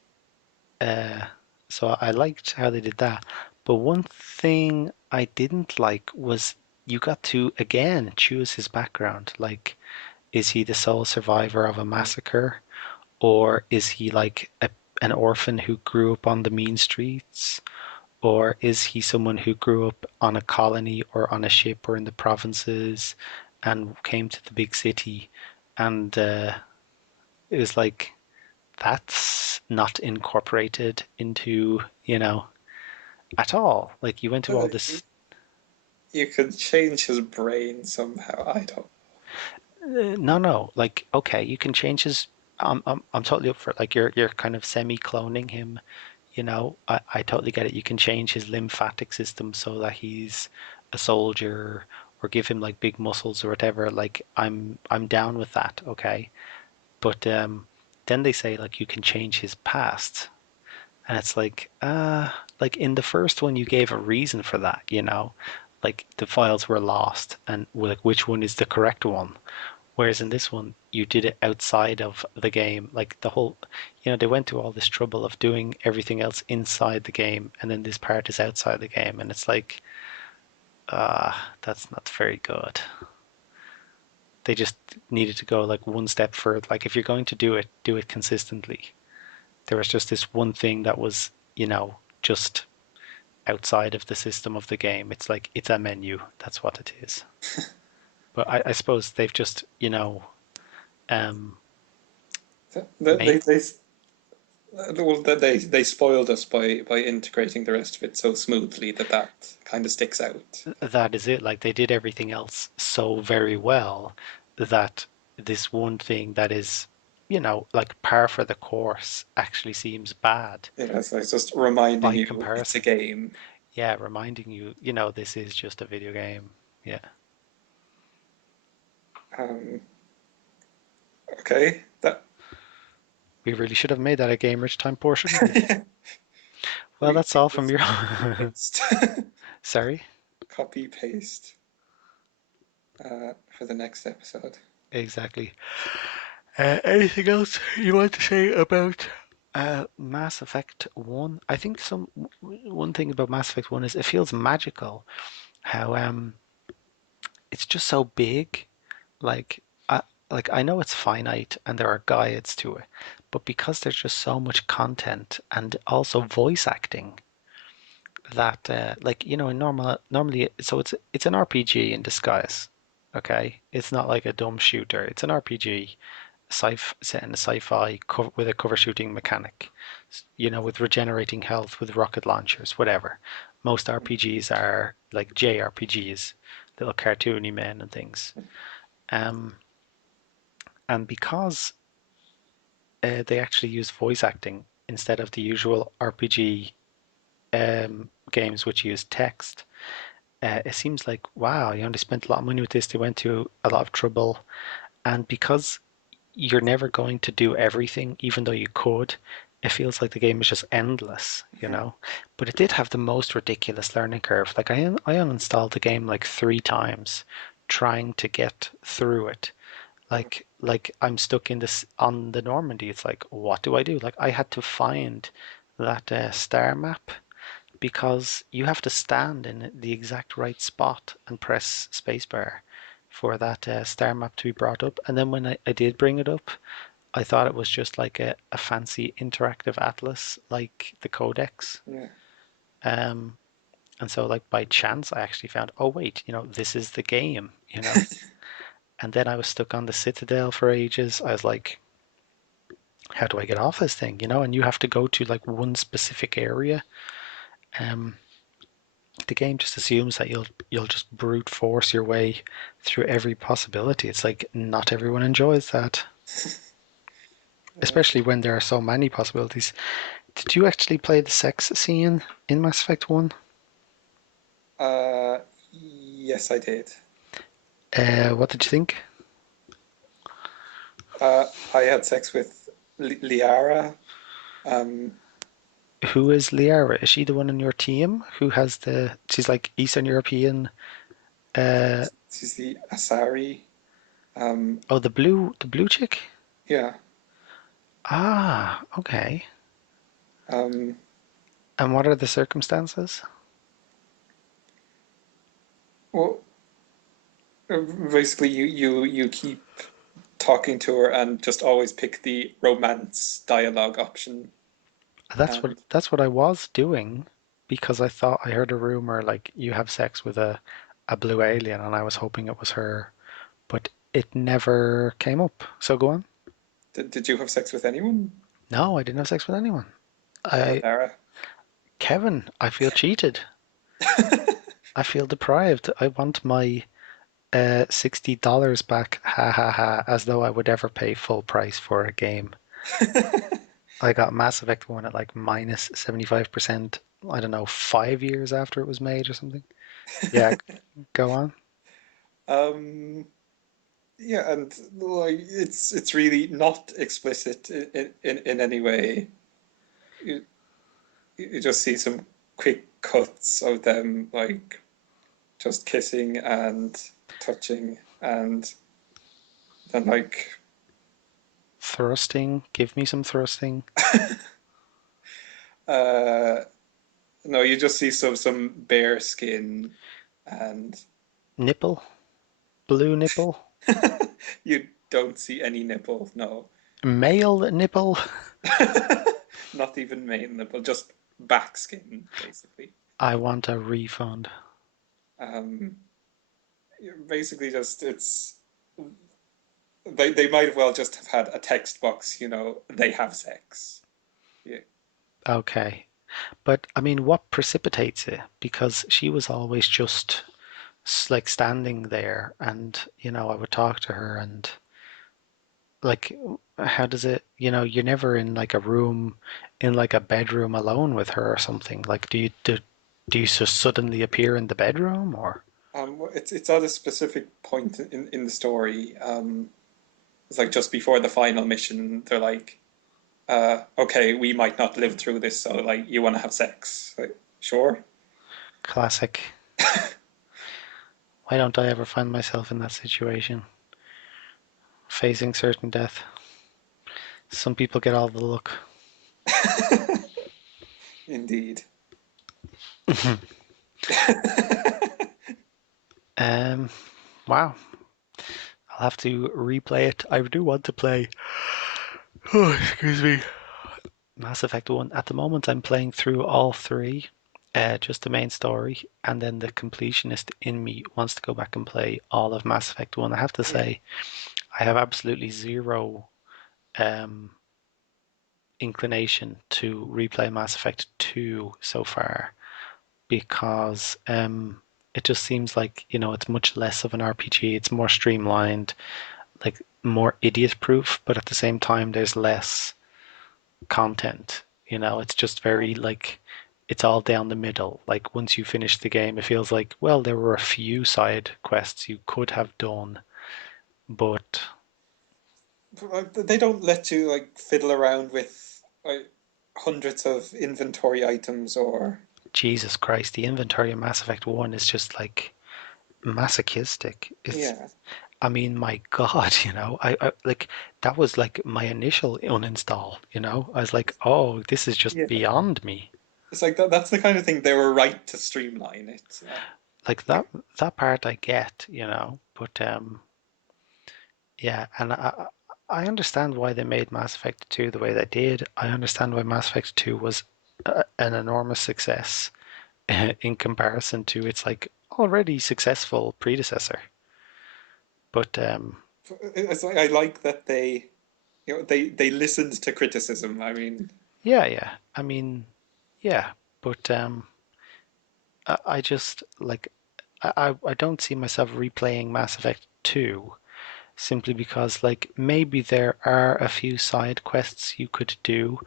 uh, so I liked how they did that. But one thing I didn't like was you got to again choose his background. Like, is he the sole survivor of a massacre, or is he like an orphan who grew up on the mean streets, or is he someone who grew up on a colony or on a ship or in the provinces and came to the big city? And it was like that's not incorporated into, at all. Like you went to all Uh, this. you could change his brain somehow. I don't. No, no. Like, okay, you can change his. I'm totally up for it. Like you're kind of semi-cloning him. I totally get it. You can change his lymphatic system so that he's a soldier or give him like big muscles or whatever. Like I'm down with that. Okay, but then they say like you can change his past. And it's like in the first one, you gave a reason for that. Like the files were lost, and like which one is the correct one. Whereas in this one, you did it outside of the game. Like the whole, they went to all this trouble of doing everything else inside the game, and then this part is outside the game, and it's like, that's not very good. They just needed to go like one step further. Like if you're going to do it consistently. There was just this one thing that was, just outside of the system of the game. It's like it's a menu. That's what it is. But I suppose they've just, um, They made they well, they spoiled us by integrating the rest of it so smoothly that that kind of sticks out. that is it. Like they did everything else so very well that this one thing that is, like par for the course actually seems bad Yeah, so it's just reminding by you it's a comparison. game. Yeah, reminding you, this is just a video game. Yeah. Um, okay, that We really should have made that a game rich time portion, shouldn't we? Well, we that's all from just your. copy paste, Sorry? copy paste for the next episode. Exactly. Anything else you want to say about Mass Effect 1? I think one thing about Mass Effect 1 is it feels magical how it's just so big. Like I I know it's finite and there are guides to it, but because there's just so much content and also voice acting that like in normally so it's an RPG in disguise. Okay, it's not like a dumb shooter. It's an RPG set in a sci-fi with a cover shooting mechanic, with regenerating health with rocket launchers, whatever. Most RPGs are like JRPGs, little cartoony men and things. Um, and because they actually use voice acting instead of the usual RPG games which use text, it seems like wow, you only spent a lot of money with this. They went to a lot of trouble, and because you're never going to do everything, even though you could. It feels like the game is just endless. But it did have the most ridiculous learning curve. Like I uninstalled the game like 3 times trying to get through it. Like I'm stuck in this on the Normandy. It's like, what do I do? Like I had to find that star map because you have to stand in the exact right spot and press spacebar for that star map to be brought up. And then when I did bring it up, I thought it was just like a fancy interactive atlas like the Codex. Yeah, Um, and so like by chance I actually found, oh wait, this is the game. And then I was stuck on the Citadel for ages. I was like, how do I get off this thing? And you have to go to like one specific area. Um, the game just assumes that you'll just brute force your way through every possibility. It's like not everyone enjoys that, yeah. especially when there are so many possibilities. Did you actually play the sex scene in Mass Effect 1? Yes, I did. What did you think? I had sex with Liara. Um, Who is Liara? Is she the one on your team who has she's like Eastern European, uh, she's the Asari. Um, oh, the blue chick? yeah. Ah, okay. Um, And what are the circumstances? well, basically, you keep talking to her and just always pick the romance dialogue option. That's what And that's what I was doing because I thought I heard a rumor like you have sex with a blue alien and I was hoping it was her, but it never came up. So go on. did you have sex with anyone? No, I didn't have sex with anyone. What about I Lara? Kevin, I feel cheated. I feel deprived. I want my $60 back. Ha ha ha. As though I would ever pay full price for a game. I got Mass Effect 1 at like minus 75%, I don't know, 5 years after it was made or something. Yeah, go on. um, yeah, and like it's really not explicit in any way. You, you just see some quick cuts of them like just kissing and touching, and then like Thrusting. Give me some thrusting. uh no, you just see some bare skin and Nipple. Blue nipple. You don't see any nipple, no. Male nipple? Not even main nipple, just back skin, basically. I want a refund. Um, Basically, just it's they might well just have had a text box, they have sex. Yeah. Okay. But I mean, what precipitates it? Because she was always just like standing there, and I would talk to her, and like, how does it, you're never in like a room, in like a bedroom alone with her or something. Like, do you just suddenly appear in the bedroom, or It's at a specific point in the story. It's like just before the final mission, they're like, okay, we might not live through this, so like, you want to have sex? Like, sure. classic? Why don't I ever find myself in that situation, facing certain death? Some people get all the look. Indeed. Um, wow. I'll have to replay it. I do want to play. Oh, excuse me. Mass Effect 1. At the moment, I'm playing through all three, just the main story, and then the completionist in me wants to go back and play all of Mass Effect 1. I have to Yeah. say, I have absolutely zero um, inclination to replay Mass Effect 2 so far because it just seems like, it's much less of an RPG, it's more streamlined, like more idiot proof, but at the same time, there's less content. It's just very Um, like it's all down the middle. Like once you finish the game, it feels like, well, there were a few side quests you could have done, but they don't let you like fiddle around with like hundreds of inventory items or Jesus Christ, the inventory of Mass Effect 1 is just like masochistic. It's yeah. I mean, my God, I like that was like my initial uninstall, I was like, oh, this is just Yeah. beyond me. It's like that's the kind of thing they were right to streamline it. Like that part I get, but yeah, and I understand why they made Mass Effect 2 the way they did. I understand why Mass Effect 2 was an enormous success in comparison to its like already successful predecessor. But It's like I like that they listened to criticism. I mean, yeah, yeah. I mean, yeah, but I just like I don't see myself replaying Mass Effect 2 simply because like maybe there are a few side quests you could do,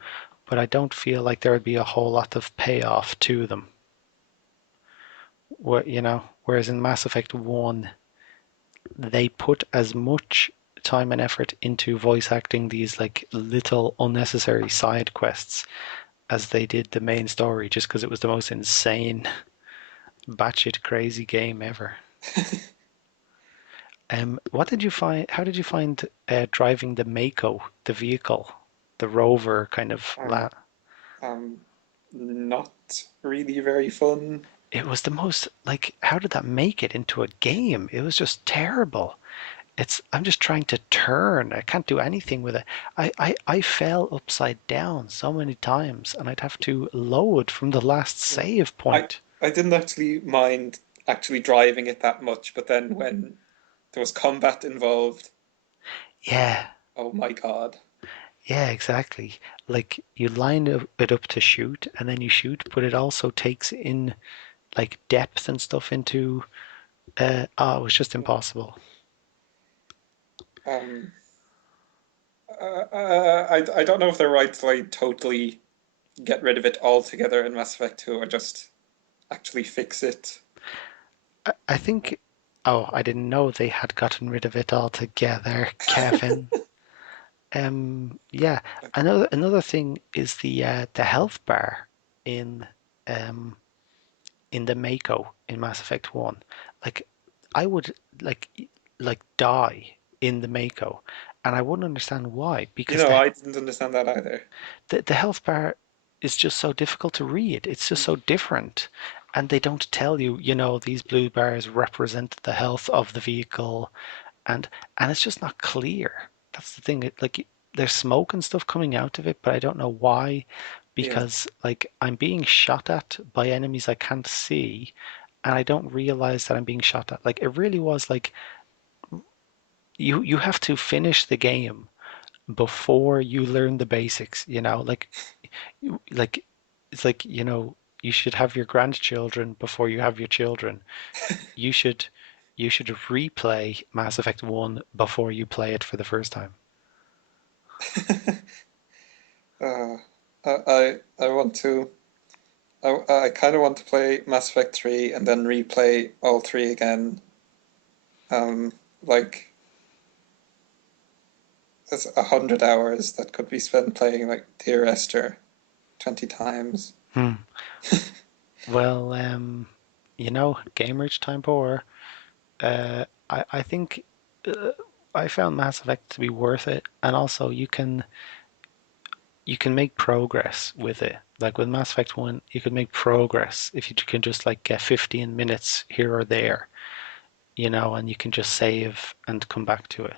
but I don't feel like there would be a whole lot of payoff to them. Whereas in Mass Effect 1, they put as much time and effort into voice acting these like little unnecessary side quests as they did the main story, just because it was the most insane, batshit crazy game ever. What did you find? How did you find driving the Mako, the vehicle, the rover kind of um, um, not really very fun. It was the most like, how did that make it into a game? It was just terrible. I'm just trying to turn. I can't do anything with it. I fell upside down so many times, and I'd have to load from the last Yeah. save I point. I didn't actually mind actually driving it that much, but then when there was combat involved, Yeah, oh my God. yeah, exactly. Like you line it up to shoot, and then you shoot, but it also takes in like depth and stuff into. Oh, it was just Yeah. impossible. Um, I don't know if they're right to like totally get rid of it altogether in Mass Effect 2 or just actually fix it. I think. Oh, I didn't know they had gotten rid of it altogether, Kevin. Yeah. Another thing is the health bar in um in the Mako in Mass Effect 1. Like I would like die in the Mako, and I wouldn't understand why because I didn't understand that either. the health bar is just so difficult to read. It's just so different. And they don't tell you, these blue bars represent the health of the vehicle. and and it's just not clear. That's the thing. Like there's smoke and stuff coming out of it, but I don't know why. Yeah. Because like I'm being shot at by enemies I can't see, and I don't realize that I'm being shot at. Like it really was like you have to finish the game before you learn the basics. Like it's like you should have your grandchildren before you have your children. You should you should replay Mass Effect 1 before you play it for the first time. uh, I want to. I kind of want to play Mass Effect 3 and then replay all three again. Um, like there's 100 hours that could be spent playing like Dear Esther 20 times. Hmm. Well, Game Reach Time Poor. I think uh, I found Mass Effect to be worth it, and also you can make progress with it. Like with Mass Effect 1, you could make progress if you can just like get 15 minutes here or there, and you can just save and come back to it.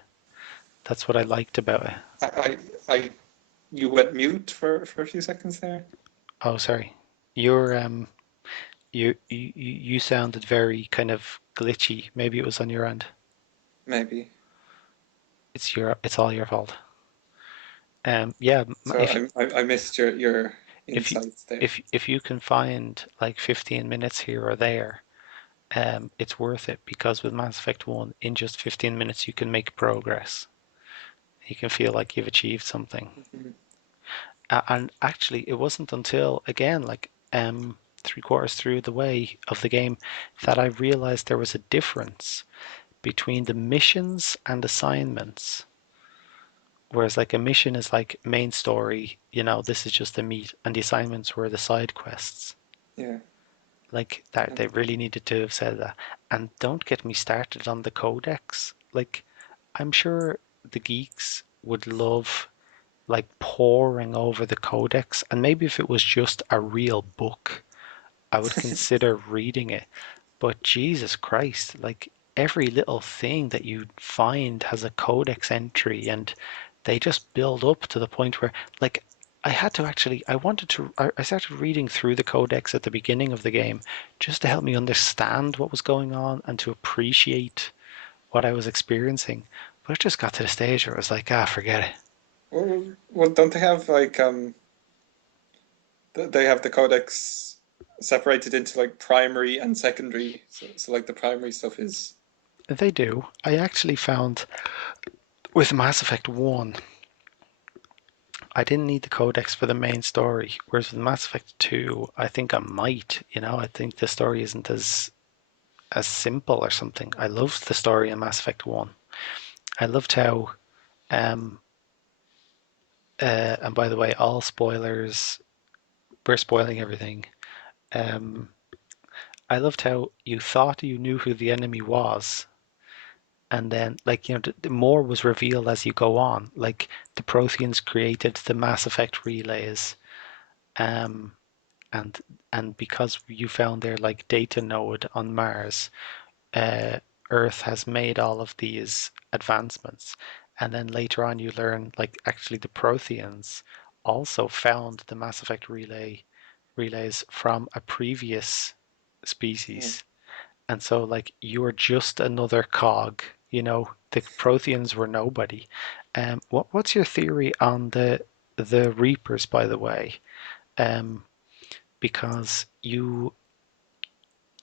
That's what I liked about it. I, you went mute for a few seconds there, Oh, sorry. You're you sounded very kind of glitchy. Maybe it was on your end. maybe. It's all your fault. Yeah, So if I missed your if you insights there. if you can find like 15 minutes here or there, it's worth it because with Mass Effect 1, in just 15 minutes you can make progress. You can feel like you've achieved something. Mhm. And actually, it wasn't until again like three-quarters through the way of the game that I realized there was a difference between the missions and assignments. Whereas like a mission is like main story, this is just the meat, and the assignments were the side quests. Yeah. Like that, they And really needed to have said that. And don't get me started on the codex. Like, I'm sure the geeks would love like poring over the codex, and maybe if it was just a real book, I would consider reading it. But Jesus Christ, like every little thing that you find has a codex entry, and they just build up to the point where, like, I started reading through the codex at the beginning of the game just to help me understand what was going on and to appreciate what I was experiencing. But it just got to the stage where it was like, forget it. well, don't they have like they have the codex separated into like primary and secondary. So like the primary stuff is They do. I actually found with Mass Effect 1, I didn't need the codex for the main story, whereas with Mass Effect 2, I think I might. I think the story isn't as simple or something. I loved the story in Mass Effect 1. I loved how, um, and by the way, all spoilers, we're spoiling everything. Um, I loved how you thought you knew who the enemy was, and then, like, the more was revealed as you go on. Like, the Protheans created the Mass Effect relays, um, and because you found their like data node on Mars, uh, Earth has made all of these advancements, and then later on you learn like actually the Protheans also found the Mass Effect relays from a previous yeah. species, and so like you're just another cog. The Protheans were nobody. What's your theory on the Reapers, by the way? Um, because you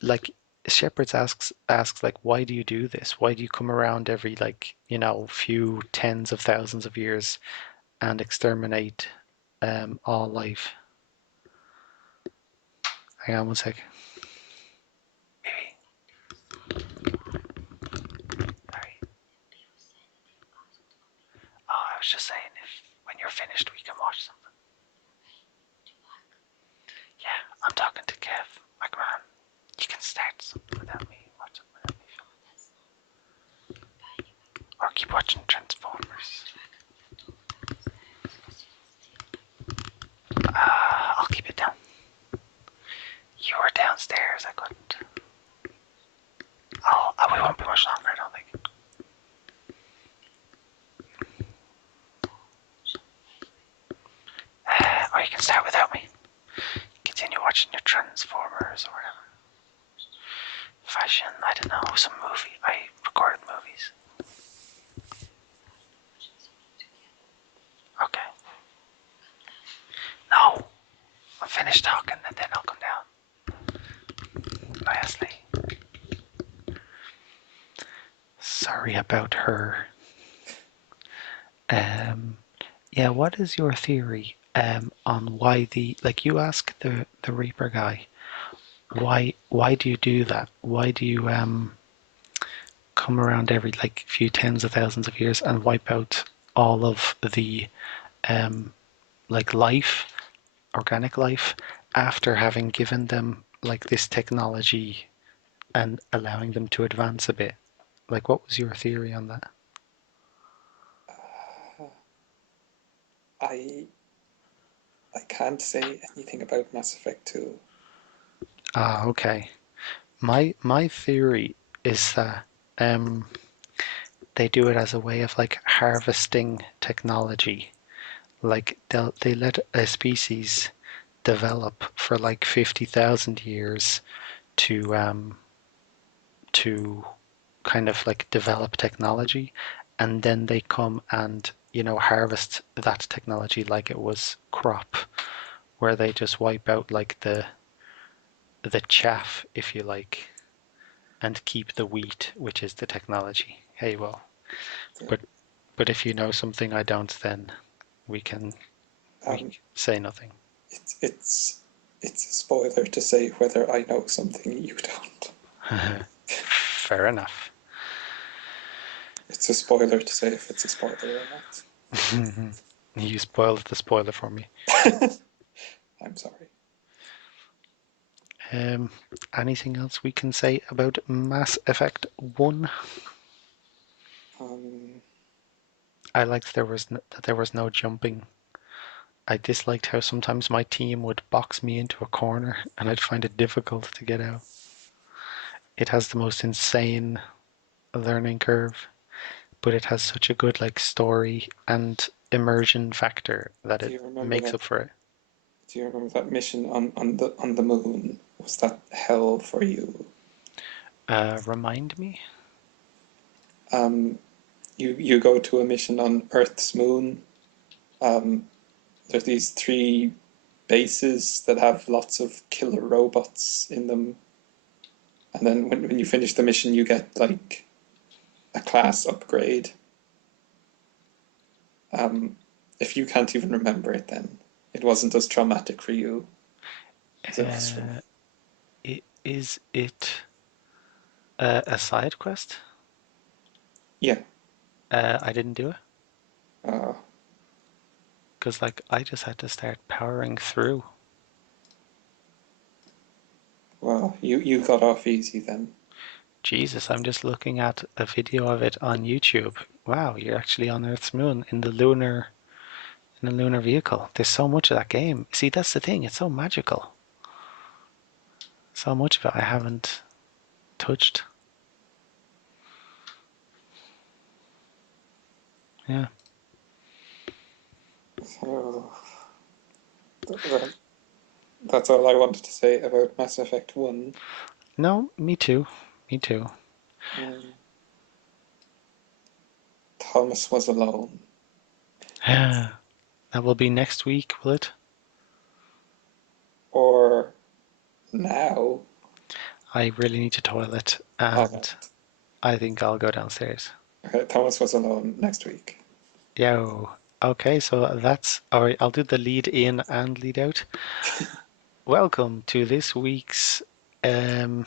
like Shepherds asks like, why do you do this? Why do you come around every like few tens of thousands of years and exterminate all life? Hang on one sec. Maybe. Sorry. Oh, I was just saying if when you're finished we can watch something. Yeah, I'm talking to Kev, my man. You can start something without me watching without me filming. Or keep watching Transformers. I'll keep it down. You were downstairs. I couldn't. We won't be much longer, I don't think. Or you can start without me. Continue watching your Transformers or whatever. Fashion, I don't know, some movie. I record movies. Okay. No, I'll finish talking and then I'll come down. Bye, Ashley. Sorry about her. Um, yeah, what is your theory on why like you ask the Reaper guy, why do you do that? Why do you come around every like few tens of thousands of years and wipe out all of the um like life, organic life, after having given them like this technology and allowing them to advance a bit? Like, what was your theory on that? Uh, I I can't say anything about Mass Effect 2. Ah, okay. My theory is that um they do it as a way of like harvesting technology. Like they let a species develop for like 50,000 years to to kind of like develop technology, and then they come and harvest that technology like it was crop, where they just wipe out like the chaff, if you like, and keep the wheat, which is the technology. Hey, well, Yeah. but if you know something I don't, then we can we Um, say nothing. it's it's it's a spoiler to say whether I know something you don't. Fair enough. It's a spoiler to say if it's a spoiler or not. You spoiled the spoiler for me. I'm sorry. Um, Anything else we can say about Mass Effect 1? Um, I liked that there was no jumping. I disliked how sometimes my team would box me into a corner and I'd find it difficult to get out. It has the most insane learning curve, but it has such a good like story and immersion factor that do it you remember makes that? up for it. Do you remember that mission on the moon? Was that hell for you? Remind me? Um, you go to a mission on Earth's moon. Um, there's these three bases that have lots of killer robots in them, and then when you finish the mission, you get like a class upgrade. Um, if you can't even remember it, then it wasn't as traumatic for you as it was for Uh, me. is it a side quest? Yeah. I didn't do it Uh, because like I just had to start powering through. well, you got off easy then. Jesus, I'm just looking at a video of it on YouTube. Wow, you're actually on Earth's moon in a lunar vehicle. There's so much of that game. See, that's the thing. It's so magical. So much of it I haven't touched. Yeah. So that's all I wanted to say about Mass Effect 1. No, me too. Me too. Um, Thomas was alone. That will be next week, will it? Or now. I really need to toilet All and right. I think I'll go downstairs. Okay, Thomas was alone next week. Yo. Okay, so that's all right. I'll do the lead in and lead out. Welcome to this week's um,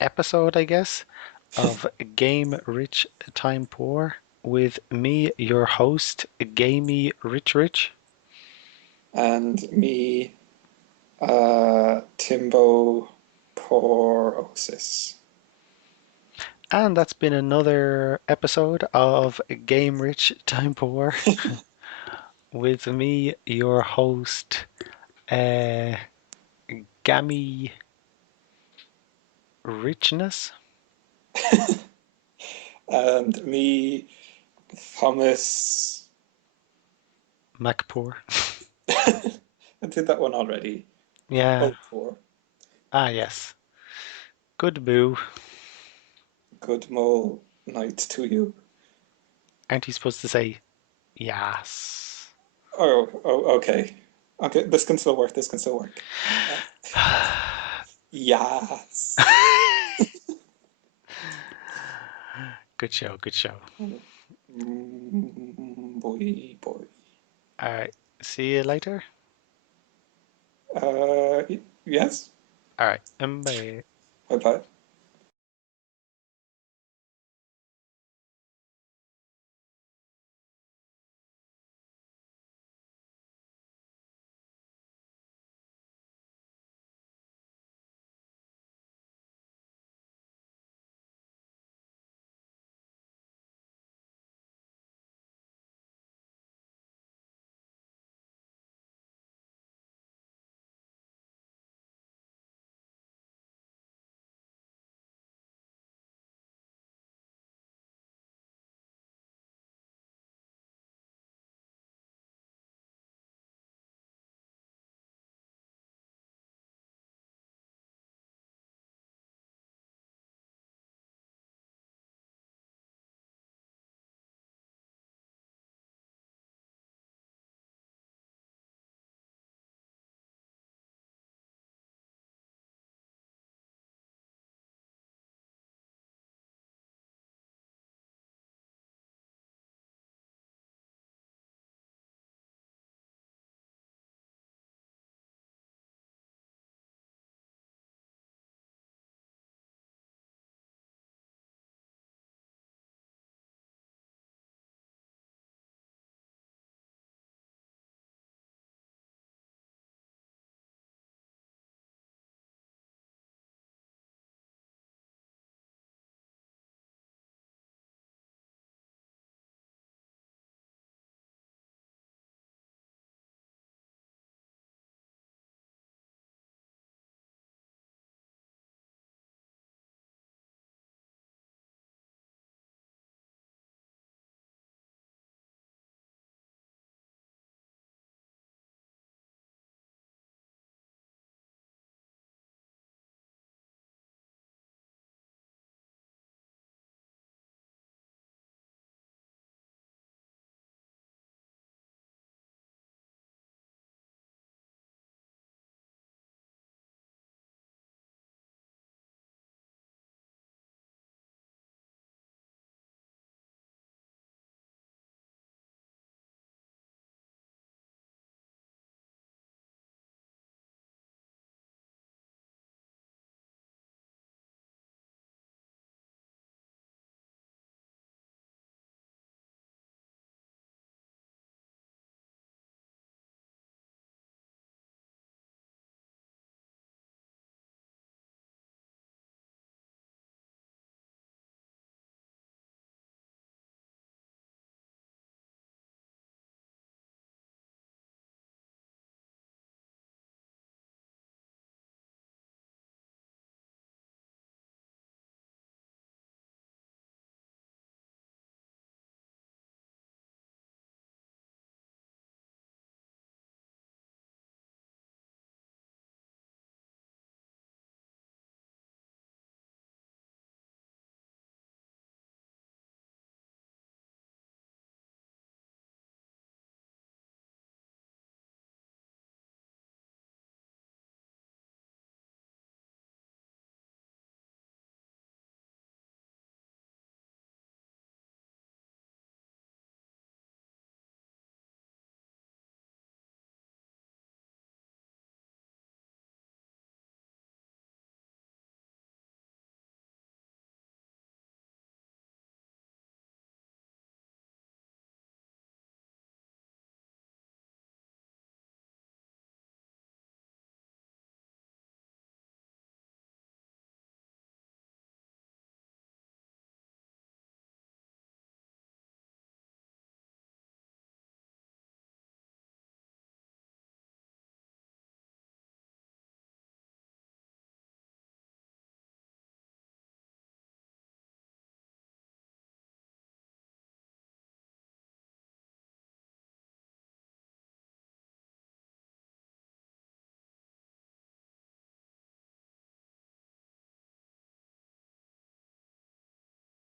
episode, I guess, of Game Rich Time Poor with me, your host, Gamey Rich Rich. And me, Timbo Porosis. And that's been another episode of Game Rich Time Poor with me, your host, uh, Gammy Richness And me, Thomas. MacPoor. I did that one already. Yeah. Oh, four. Ah, yes. Good boo. Good mole night to you. Aren't you supposed to say yes? Okay. Okay, this can still work. This can still work. Uh, yes. Good show. Good show. Boy, boy. All right. See you later. Yes. All right. Bye. Bye bye.